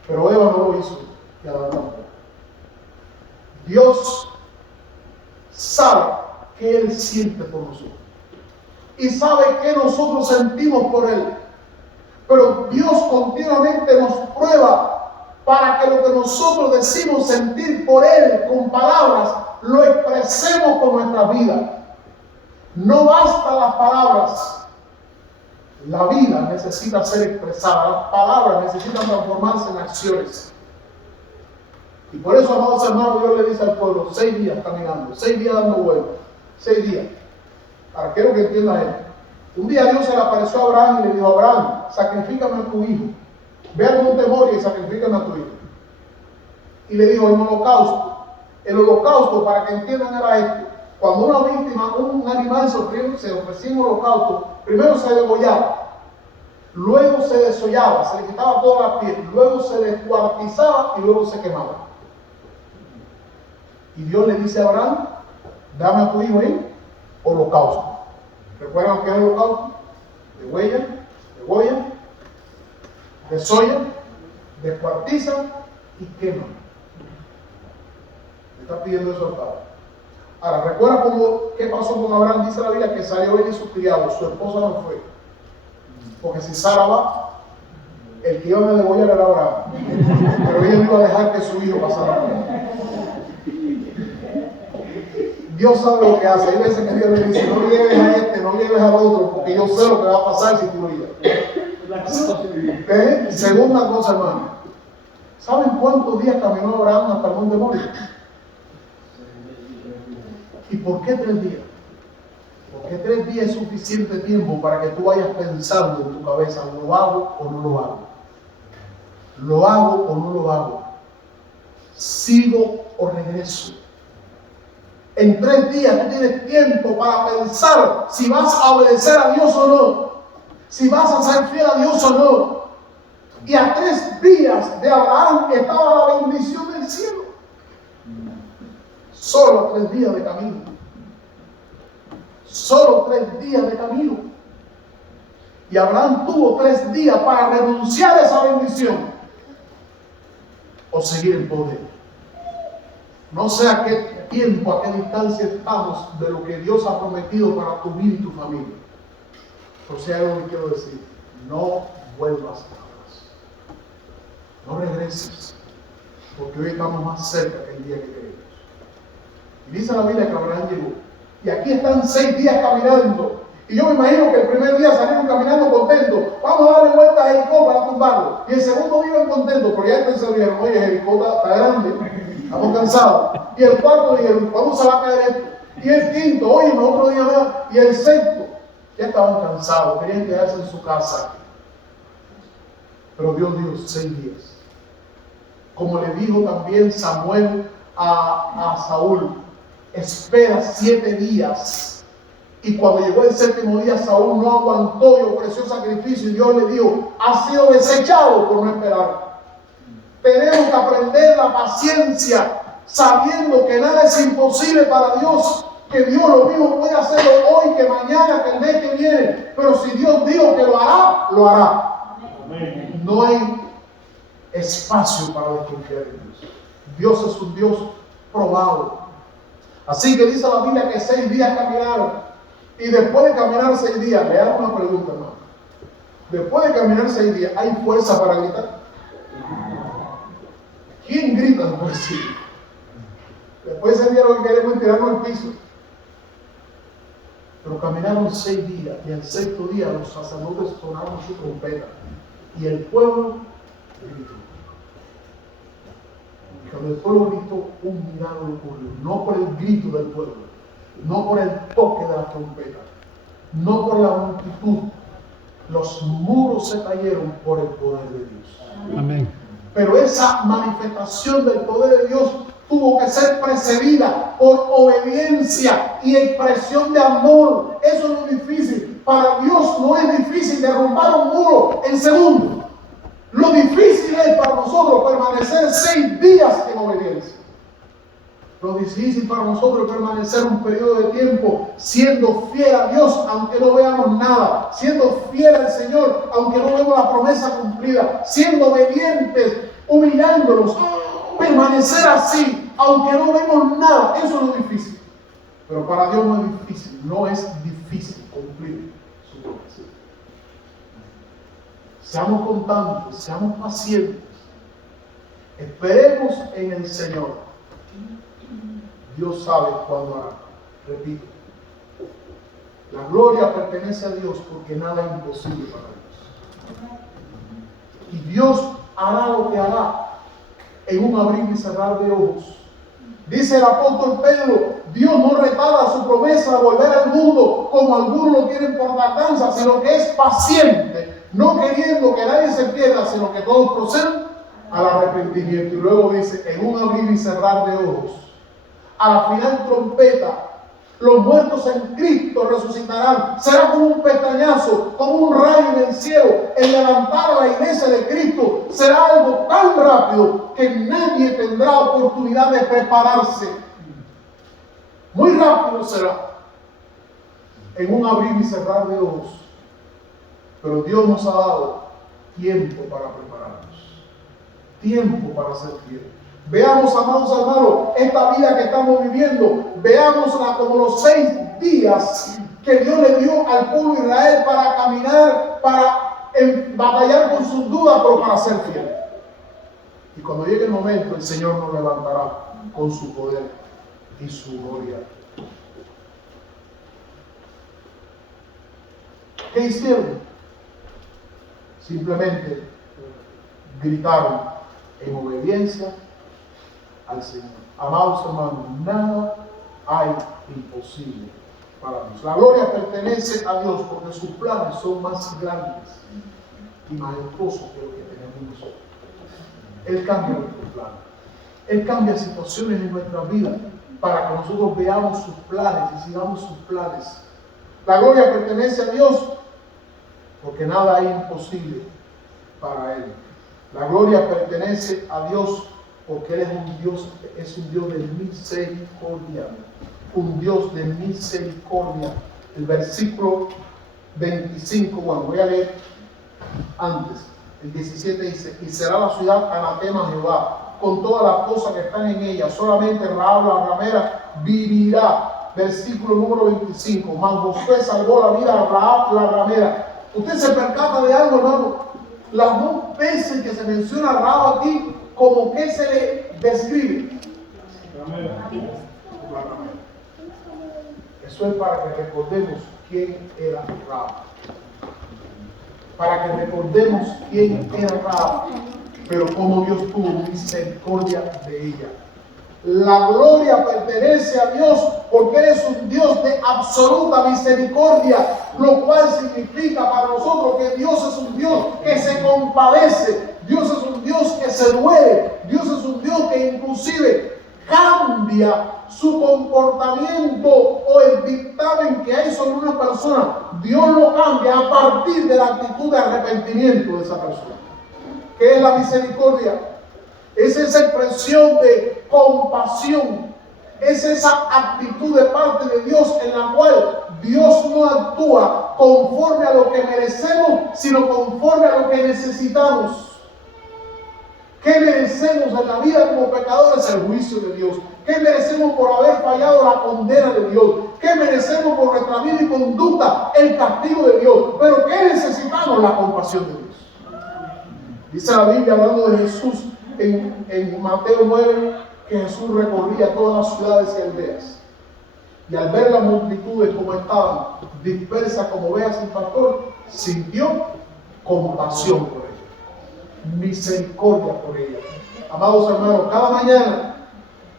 Pero Eva no lo hizo y Adán tampoco. Dios sabe que Él siente por nosotros y sabe que nosotros sentimos por Él. Pero Dios continuamente nos prueba para que lo que nosotros decimos sentir por Él con palabras lo expresemos con nuestra vida. No basta las palabras. La vida necesita ser expresada. Las palabras necesitan transformarse en acciones. Y por eso, amados hermanos, Dios le dice al pueblo, 6 días caminando, 6 días dando vueltas, 6 días. Ahora quiero que entienda esto. Un día Dios se le apareció a Abraham y le dijo, Abraham, sacrifícame a tu hijo. Ve al monte Moria y sacrifícame a tu hijo. Y le dijo, el holocausto. El holocausto, para que entiendan, era esto. Cuando una víctima, un animal se ofrecía en holocausto, primero se degollaba, luego se desollaba, se le quitaba toda la piel, luego se descuartizaba y luego se quemaba. Y Dios le dice a Abraham, dame a tu hijo en holocausto. ¿Recuerdan qué es el holocausto? Degollan, desollan, descuartizan y queman. Le está pidiendo eso al Padre. Ahora, ¿recuerda qué pasó con Abraham? Dice la Biblia que salió él y sus criados, su esposa no fue. Porque si Sara va, el que iba a degollar era Abraham. Pero ella no iba a dejar que su hijo pasara por él. Dios sabe lo que hace. Hay veces que Dios le dice, no lleves a este, no lleves al otro, porque yo sé lo que va a pasar si tú lo llevas. Segunda cosa, hermano. ¿Saben cuántos días caminó Abraham hasta el monte Moria? ¿Y por qué 3 días? Porque 3 días es suficiente tiempo para que tú vayas pensando en tu cabeza, ¿lo hago o no lo hago? ¿Lo hago o no lo hago? ¿Sigo o regreso? En 3 días tú tienes tiempo para pensar si vas a obedecer a Dios o no, si vas a ser fiel a Dios o no. Y a 3 días de Abraham estaba la bendición del cielo. Solo 3 días de camino. Solo 3 días de camino. Y Abraham tuvo 3 días para renunciar a esa bendición o seguir en poder. No sé a qué tiempo, a qué distancia estamos de lo que Dios ha prometido para tu vida y tu familia. Pero si hay algo que quiero decir, no vuelvas atrás. No regreses, porque hoy estamos más cerca que el día que queremos. Y dice la Biblia que Abraham llegó. Y aquí están 6 días caminando. Y yo me imagino que el primer día salieron caminando contentos. Vamos a darle vueltas a Jericó para tumbarlo. Y el segundo día iban contentos, porque ya el tercero dijeron, oye, Jericó está grande, estamos cansados. Y el cuarto dijeron, ¿cuándo se va a caer esto? Y el quinto, oye, otro día más. Y el sexto, ya estaban cansados, querían quedarse en su casa. Pero Dios dijo 6 días. Como le dijo también Samuel a Saúl, espera 7 días. Y cuando llegó el 7º día, Saúl no aguantó y ofreció sacrificio. Y Dios le dijo, has sido desechado por no esperar. Tenemos que aprender la paciencia, sabiendo que nada es imposible para Dios. Que Dios lo mismo puede hacerlo hoy, que mañana, que el mes que viene. Pero si Dios dijo que lo hará, lo hará. Amén. No hay espacio para desconfiar en Dios. Dios es un Dios probado. Así que dice la Biblia que 6 días caminaron. Y después de caminar 6 días, le hago una pregunta, hermano. Después de caminar 6 días, ¿hay fuerza para gritar? ¿Quién grita después de 6 días? Después de ese día lo que queremos es tirarnos al piso. Pero caminaron 6 días y al 6º día los sacerdotes sonaron su trompeta y el pueblo gritó. Y cuando el pueblo gritó, un milagro ocurrió. No por el grito del pueblo, no por el toque de la trompeta, no por la multitud. Los muros se cayeron por el poder de Dios. Amén. Pero esa manifestación del poder de Dios tuvo que ser precedida por obediencia y expresión de amor. Eso no es difícil. Para Dios no es difícil derrumbar un muro en segundos. Lo difícil es para nosotros permanecer 6 días en obediencia. Lo difícil para nosotros es permanecer un periodo de tiempo siendo fiel a Dios aunque no veamos nada, siendo fiel al Señor aunque no vemos la promesa cumplida, siendo obedientes, humillándonos, permanecer así aunque no vemos nada. Eso es lo difícil. Pero para Dios no es difícil, no es difícil cumplir su promesa. Seamos constantes, seamos pacientes, esperemos en el Señor. Dios sabe cuándo hará. Repito, la gloria pertenece a Dios porque nada es imposible para Dios. Y Dios hará lo que hará en un abrir y cerrar de ojos. Dice el apóstol Pedro, Dios no retarda su promesa de volver al mundo como algunos lo tienen por tardanza, sino que es paciente, no queriendo que nadie se pierda, sino que todos procedan al arrepentimiento. Y luego dice, en un abrir y cerrar de ojos, a la final trompeta, los muertos en Cristo resucitarán. Será como un pestañazo, como un rayo en el cielo. El levantar a la iglesia de Cristo será algo tan rápido que nadie tendrá oportunidad de prepararse. Muy rápido será, en un abrir y cerrar de ojos. Pero Dios nos ha dado tiempo para prepararnos, tiempo para ser fieles. Veamos, amados hermanos, esta vida que estamos viviendo, veámosla como los 6 días que Dios le dio al pueblo de Israel para caminar, para batallar con sus dudas, pero para ser fiel. Y cuando llegue el momento, el Señor nos levantará con su poder y su gloria. ¿Qué hicieron? Simplemente gritaron en obediencia al Señor. Amados hermanos, nada hay imposible para Dios. La gloria pertenece a Dios porque sus planes son más grandes y majestuosos que lo que tenemos nosotros. Él cambia nuestros planes. Él cambia situaciones en nuestra vida para que nosotros veamos sus planes y sigamos sus planes. La gloria pertenece a Dios porque nada hay imposible para Él. La gloria pertenece a Dios porque Él es un Dios de misericordia. Un Dios de misericordia. El versículo 25, bueno, voy a leer antes. El 17 dice, y será la ciudad anatema a Jehová, con todas las cosas que están en ella. Solamente Rahab la ramera vivirá. Versículo número 25. Mas Josué salvó la vida a Rahab la ramera. Usted se percata de algo, hermano. Las 2 veces que se menciona Rahab aquí, como que se le describe. La ramera. Eso es para que recordemos quién era Rahab. Para que recordemos quién era Rahab, pero cómo Dios tuvo misericordia de ella. La gloria pertenece a Dios porque Él es un Dios de absoluta misericordia, lo cual significa para nosotros que Dios es un Dios que se compadece, Dios es un Dios que se duele, Dios es un Dios que inclusive cambia su comportamiento o el dictamen que hay sobre una persona. Dios lo cambia a partir de la actitud de arrepentimiento de esa persona. ¿Qué es la misericordia? Es esa expresión de compasión, es esa actitud de parte de Dios en la cual Dios no actúa conforme a lo que merecemos, sino conforme a lo que necesitamos. ¿Qué merecemos en la vida como pecadores? El juicio de Dios. ¿Qué merecemos por haber fallado? La condena de Dios. ¿Qué merecemos por nuestra vida y conducta? El castigo de Dios. Pero ¿qué necesitamos? La compasión de Dios. Dice la Biblia, hablando de Jesús, en Mateo 9, que Jesús recorría todas las ciudades y aldeas. Y al ver las multitudes como estaban, dispersas como ovejas sin pastor, sintió compasión por ellas, misericordia por ellas. Amados hermanos, cada mañana,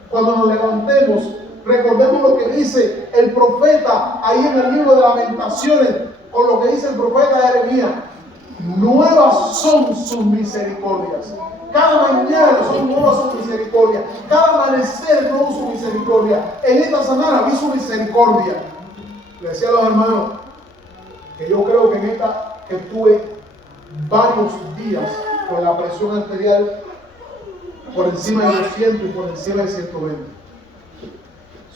cuando nos levantemos, recordemos lo que dice el profeta ahí en el libro de Lamentaciones, con lo que dice el profeta Jeremías. Nuevas son sus misericordias. Cada mañana son nuevas sus misericordias. Cada amanecer es nueva su misericordia. En esta semana vi su misericordia. Le decía a los hermanos que yo creo que en esta que tuve varios días con la presión arterial por encima de 200 y por encima de 120.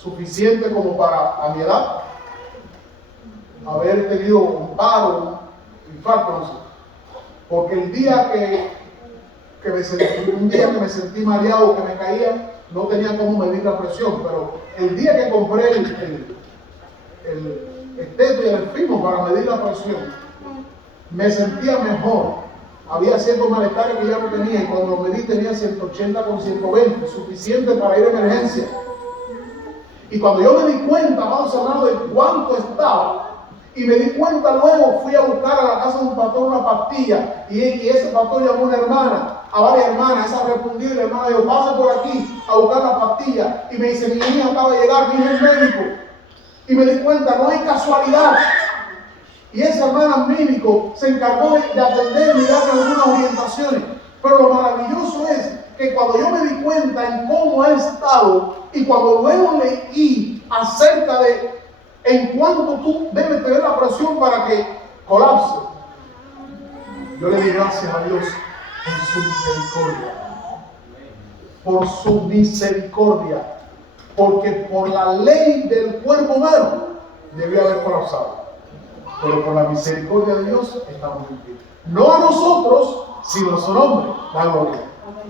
suficiente como para, a mi edad, haber tenido un paro, un infarto, no sé. Porque el día un día que me sentí mareado, que me caía, no tenía cómo medir la presión, pero el día que compré el esteto y el fimo para medir la presión, me sentía mejor. Había ciertos malestares que ya no tenía, y cuando lo medí tenía 180 con 120, suficiente para ir a emergencia. Y cuando yo me di cuenta, vamos a hablar de cuánto estaba, y me di cuenta luego, fui a buscar a la casa de un pastor una pastilla, y ese pastor llamó a una hermana, a varias hermanas. Esa respondió, y la hermana dijo: pase por aquí a buscar la pastilla. Y me dice: mi niña acaba de llegar, mi hija es médico. Y me di cuenta, no hay casualidad. Y esa hermana médico se encargó de atenderme y darme algunas orientaciones. Pero lo maravilloso es que cuando yo me di cuenta en cómo he estado, y cuando luego leí acerca de en cuánto tú debes tener la presión para que colapse, yo le di gracias a Dios por su misericordia. Por su misericordia. Porque por la ley del cuerpo humano debió haber colapsado. Pero por la misericordia de Dios estamos en pie. No a nosotros, sino a su nombre, la gloria.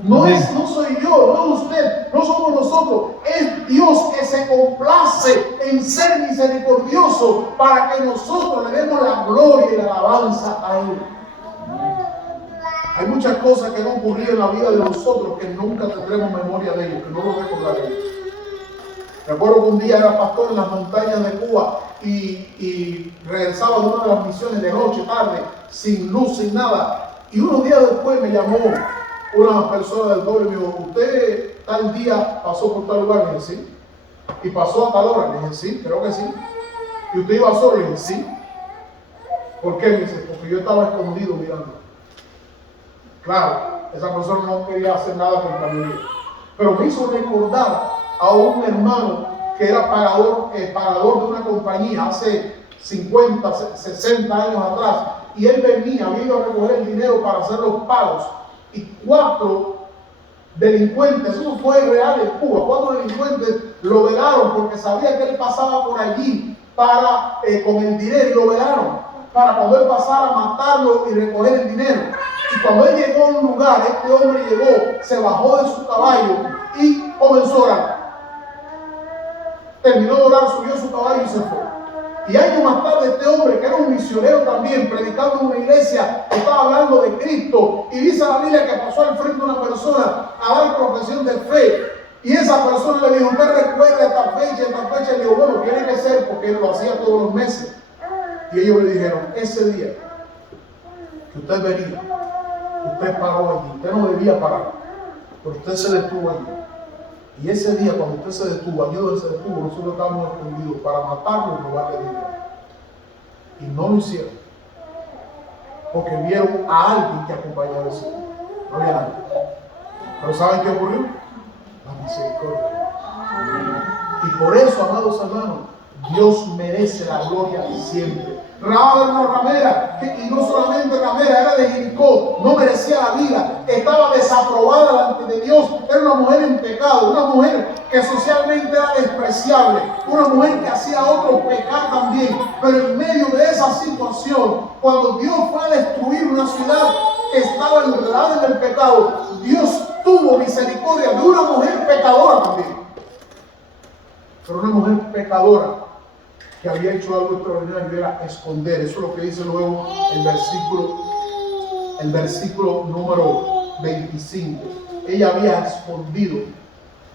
No soy yo, no usted, no somos nosotros. Es Dios que se complace en ser misericordioso para que nosotros le demos la gloria y la alabanza a Él. Hay muchas cosas que han ocurrido en la vida de nosotros que nunca tendremos memoria de ellos, que no lo recordaremos. Recuerdo que un día era pastor en las montañas de Cuba y regresaba de una de las misiones de noche, tarde, sin luz, sin nada. Y unos días después me llamó una persona del pueblo y me dijo: ¿usted tal día pasó por tal lugar? Le dije: sí. ¿Y pasó a tal hora? Le dije: sí, creo que sí. ¿Y usted iba solo? Le dije: sí. ¿Por qué? Me dice: porque yo estaba escondido mirando. Claro, esa persona no quería hacer nada contra mi vida, pero me hizo recordar a un hermano que era pagador de una compañía hace 50, 60 años atrás, y él venía, había ido a recoger el dinero para hacer los pagos, y 4 delincuentes, eso fue real en Cuba, 4 delincuentes lo velaron porque sabían que él pasaba por allí para con el dinero, y lo velaron para cuando él pasara a matarlo y recoger el dinero. Y cuando él llegó a un lugar, este hombre llegó, se bajó de su caballo y comenzó a orar. Terminó de orar, subió su caballo y se fue. Y años más tarde, este hombre, que era un misionero también, predicando en una iglesia, estaba hablando de Cristo, y dice la Biblia que pasó al frente de una persona a dar profesión de fe, y esa persona le dijo: ¿usted recuerda esta fecha, esta fecha? Y le dijo: bueno, tiene que ser, porque él lo hacía todos los meses. Y ellos le dijeron: ese día que usted venía, usted paró allí, usted no debía parar, pero usted se detuvo allí. Y ese día, cuando usted se detuvo, allí donde se detuvo, nosotros estábamos escondidos para matarlo y robarle dinero. Y no lo hicieron, porque vieron a alguien que acompañaba a ese hombre. No había nadie. Pero ¿saben qué ocurrió? La misericordia. Y por eso, amados hermanos, Dios merece la gloria siempre. Rahab era una ramera, y no solamente ramera, era de Jericó, no merecía la vida, estaba desaprobada delante de Dios, era una mujer en pecado, una mujer que socialmente era despreciable, una mujer que hacía a otros pecar también. Pero en medio de esa situación, cuando Dios fue a destruir una ciudad que estaba enredada en el pecado, Dios tuvo misericordia de una mujer pecadora también. Pero una mujer pecadora que había hecho algo extraordinario, era esconder. Eso es lo que dice luego el versículo número 25. Ella había escondido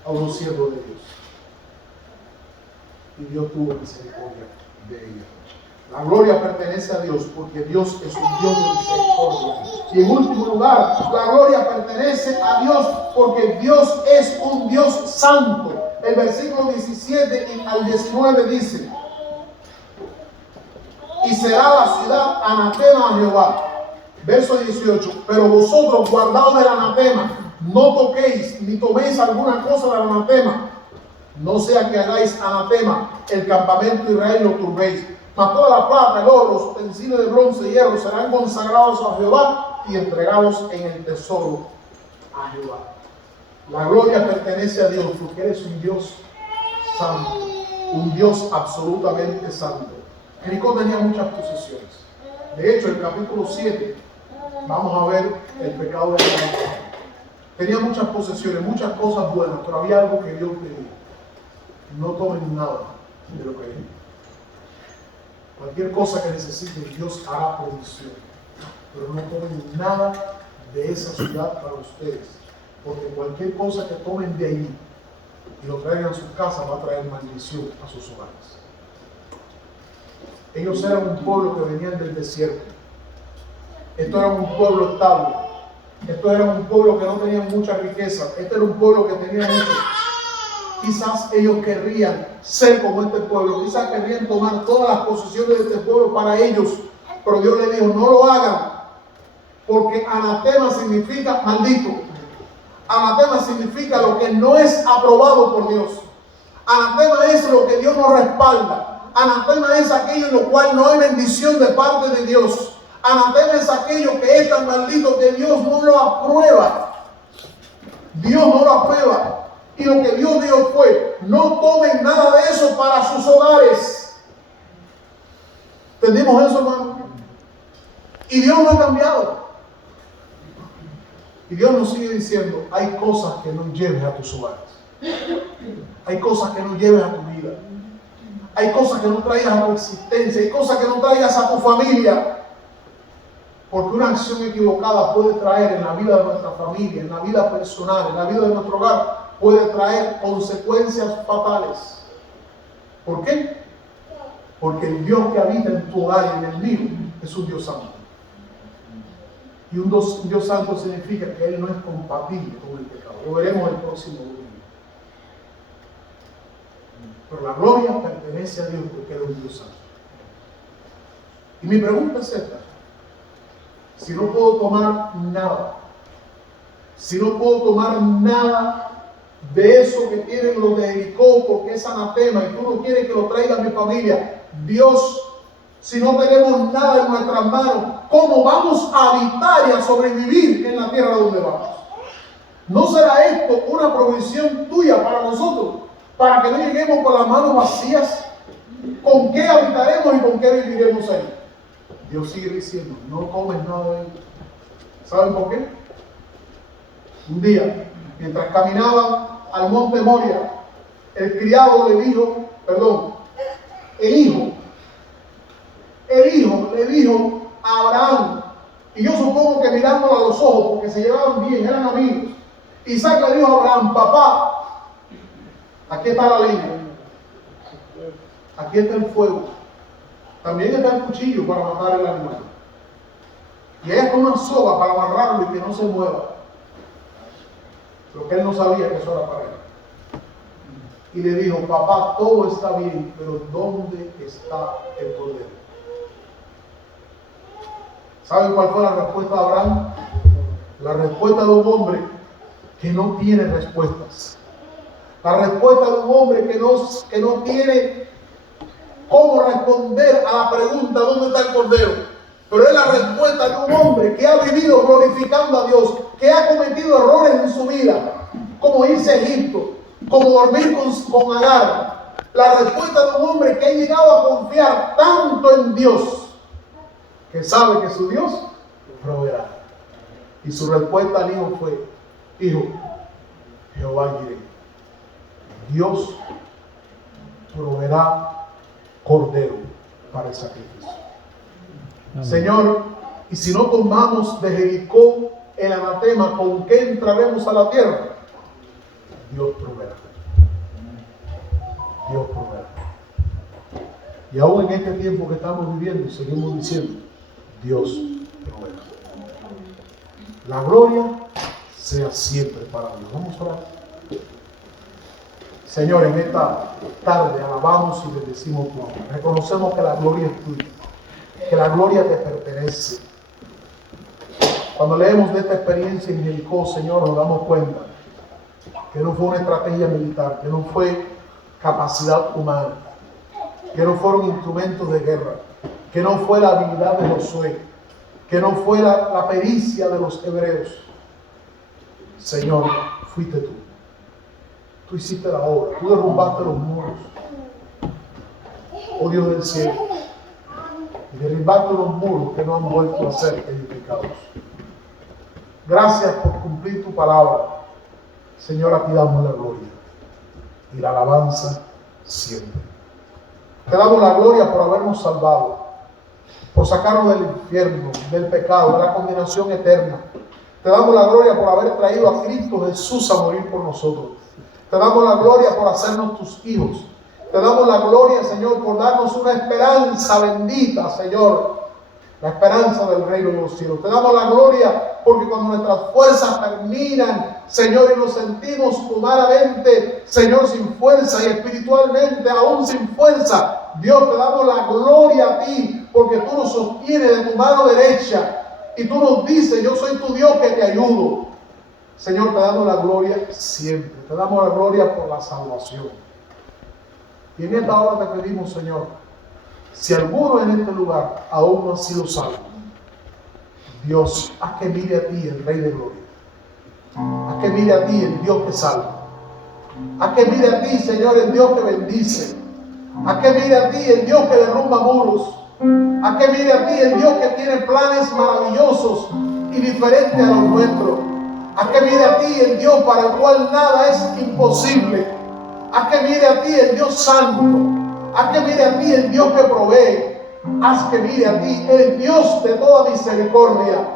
a unos siervos de Dios, y Dios tuvo misericordia de ella. La gloria pertenece a Dios, porque Dios es un Dios de misericordia. Y en último lugar, la gloria pertenece a Dios, porque Dios es un Dios santo. El versículo 17 al 19 dice: y será la ciudad anatema a Jehová. Verso 18: pero vosotros guardaos del anatema, no toquéis ni toméis alguna cosa del anatema, no sea que hagáis anatema el campamento de Israel y lo turbéis. Mas toda la plata, el oro, los utensilios de bronce y hierro serán consagrados a Jehová y entregados en el tesoro a Jehová. La gloria pertenece a Dios, porque eres un Dios santo, un Dios absolutamente santo. Jericó tenía muchas posesiones. De hecho, en el capítulo 7 vamos a ver el pecado de Jericó. Tenía muchas posesiones, muchas cosas buenas, pero había algo que Dios pedía: no tomen nada de lo que hay. Cualquier cosa que necesiten, Dios hará provisión, pero no tomen nada de esa ciudad para ustedes, porque cualquier cosa que tomen de ahí y lo traigan a sus casas va a traer maldición a sus hogares. Ellos eran un pueblo que venían del desierto. Esto era un pueblo estable. Esto era un pueblo que no tenía mucha riqueza. Este era un pueblo que tenía mucho. Quizás ellos querrían ser como este pueblo. Quizás querrían tomar todas las posesiones de este pueblo para ellos. Pero Dios le dijo: no lo hagan, porque anatema significa maldito. Anatema significa lo que no es aprobado por Dios. Anatema es lo que Dios no respalda. Anatema es aquello en lo cual no hay bendición de parte de Dios. Anatema es aquello que es tan maldito que Dios no lo aprueba. Dios no lo aprueba. Y lo que Dios dijo fue: no tomen nada de eso para sus hogares. ¿Entendimos eso, hermano? Y Dios no ha cambiado. Y Dios nos sigue diciendo: hay cosas que no lleves a tus hogares. Hay cosas que no lleves a tu vida. Hay cosas que no traigas a tu existencia. Hay cosas que no traigas a tu familia. Porque una acción equivocada puede traer en la vida de nuestra familia, en la vida personal, en la vida de nuestro hogar, puede traer consecuencias fatales. ¿Por qué? Porque el Dios que habita en tu hogar y en el mío es un Dios santo. Y un Dios santo significa que Él no es compatible con el pecado. Lo veremos el próximo domingo. Pero la gloria pertenece a Dios porque Él es un Dios santo. Y mi pregunta es esta: si no puedo tomar nada, si no puedo tomar nada de eso que tienen los de Jericó porque es anatema y tú no quieres que lo traiga a mi familia, Dios, si no tenemos nada en nuestras manos, ¿cómo vamos a habitar y a sobrevivir en la tierra donde vamos? ¿No será esto una provisión tuya para nosotros? Para que no lleguemos con las manos vacías. ¿Con qué habitaremos y con qué viviremos ahí? Dios sigue diciendo: no tomes nada de ello. ¿Saben por qué? Un día, mientras caminaban al monte Moria, el criado le dijo, el hijo le dijo a Abraham, y yo supongo que mirándolo a los ojos, porque se llevaban bien, eran amigos. Isaac le dijo a Abraham: papá, aquí está la leña, aquí está el fuego, también está el cuchillo para matar el animal, y ahí está una soga para amarrarlo y que no se mueva. Pero que él no sabía que eso era para él. Y le dijo: papá, todo está bien, pero ¿dónde está el cordero? ¿Saben cuál fue la respuesta de Abraham? La respuesta de un hombre que no tiene respuestas. La respuesta de un hombre que no tiene cómo responder a la pregunta: ¿dónde está el cordero? Pero es la respuesta de un hombre que ha vivido glorificando a Dios, que ha cometido errores en su vida, como irse a Egipto, como dormir con Agar. La respuesta de un hombre que ha llegado a confiar tanto en Dios, que sabe que su Dios proveerá. Y su respuesta al hijo fue: hijo, Jehová Jireh, Dios proveerá cordero para el sacrificio. Amén. Señor, y si no tomamos de Jericó el anatema, ¿con qué entraremos a la tierra? Dios proveerá. Dios proveerá. Y aún en este tiempo que estamos viviendo, seguimos diciendo: Dios proveerá. La gloria sea siempre para Dios. Vamos a orar. Señor, en esta tarde alabamos y bendecimos tu nombre. Reconocemos que la gloria es tuya, que la gloria te pertenece. Cuando leemos de esta experiencia en Jericó, Señor, nos damos cuenta que no fue una estrategia militar, que no fue capacidad humana, que no fueron instrumentos de guerra, que no fue la habilidad de Josué, que no fue la pericia de los hebreos. Señor, fuiste tú. Tú hiciste la obra, tú derrumbaste los muros, oh Dios del cielo, y derribaste los muros que no han vuelto a ser edificados. Gracias por cumplir tu palabra. Señor, a ti damos la gloria y la alabanza siempre. Te damos la gloria por habernos salvado, por sacarnos del infierno, del pecado, de la condenación eterna. Te damos la gloria por haber traído a Cristo Jesús a morir por nosotros. Te damos la gloria por hacernos tus hijos. Te damos la gloria, Señor, por darnos una esperanza bendita, Señor. La esperanza del reino de los cielos. Te damos la gloria porque cuando nuestras fuerzas terminan, Señor, y nos sentimos humanamente, Señor, sin fuerza y espiritualmente aún sin fuerza, Dios, te damos la gloria a ti porque tú nos sostienes de tu mano derecha y tú nos dices, yo soy tu Dios que te ayudo. Señor, te damos la gloria siempre. Te damos la gloria por la salvación. Y en esta hora te pedimos, Señor, si alguno en este lugar aún no ha sido salvo, Dios, haz que mire a ti el Rey de Gloria. Haz que mire a ti el Dios que salva. Haz que mire a ti, Señor, el Dios que bendice. Haz que mire a ti el Dios que derrumba muros. Haz que mire a ti el Dios que tiene planes maravillosos y diferentes a los nuestros. Haz que mire a ti el Dios para el cual nada es imposible. Haz que mire a ti el Dios santo. Haz que mire a ti el Dios que provee. Haz que mire a ti el Dios de toda misericordia.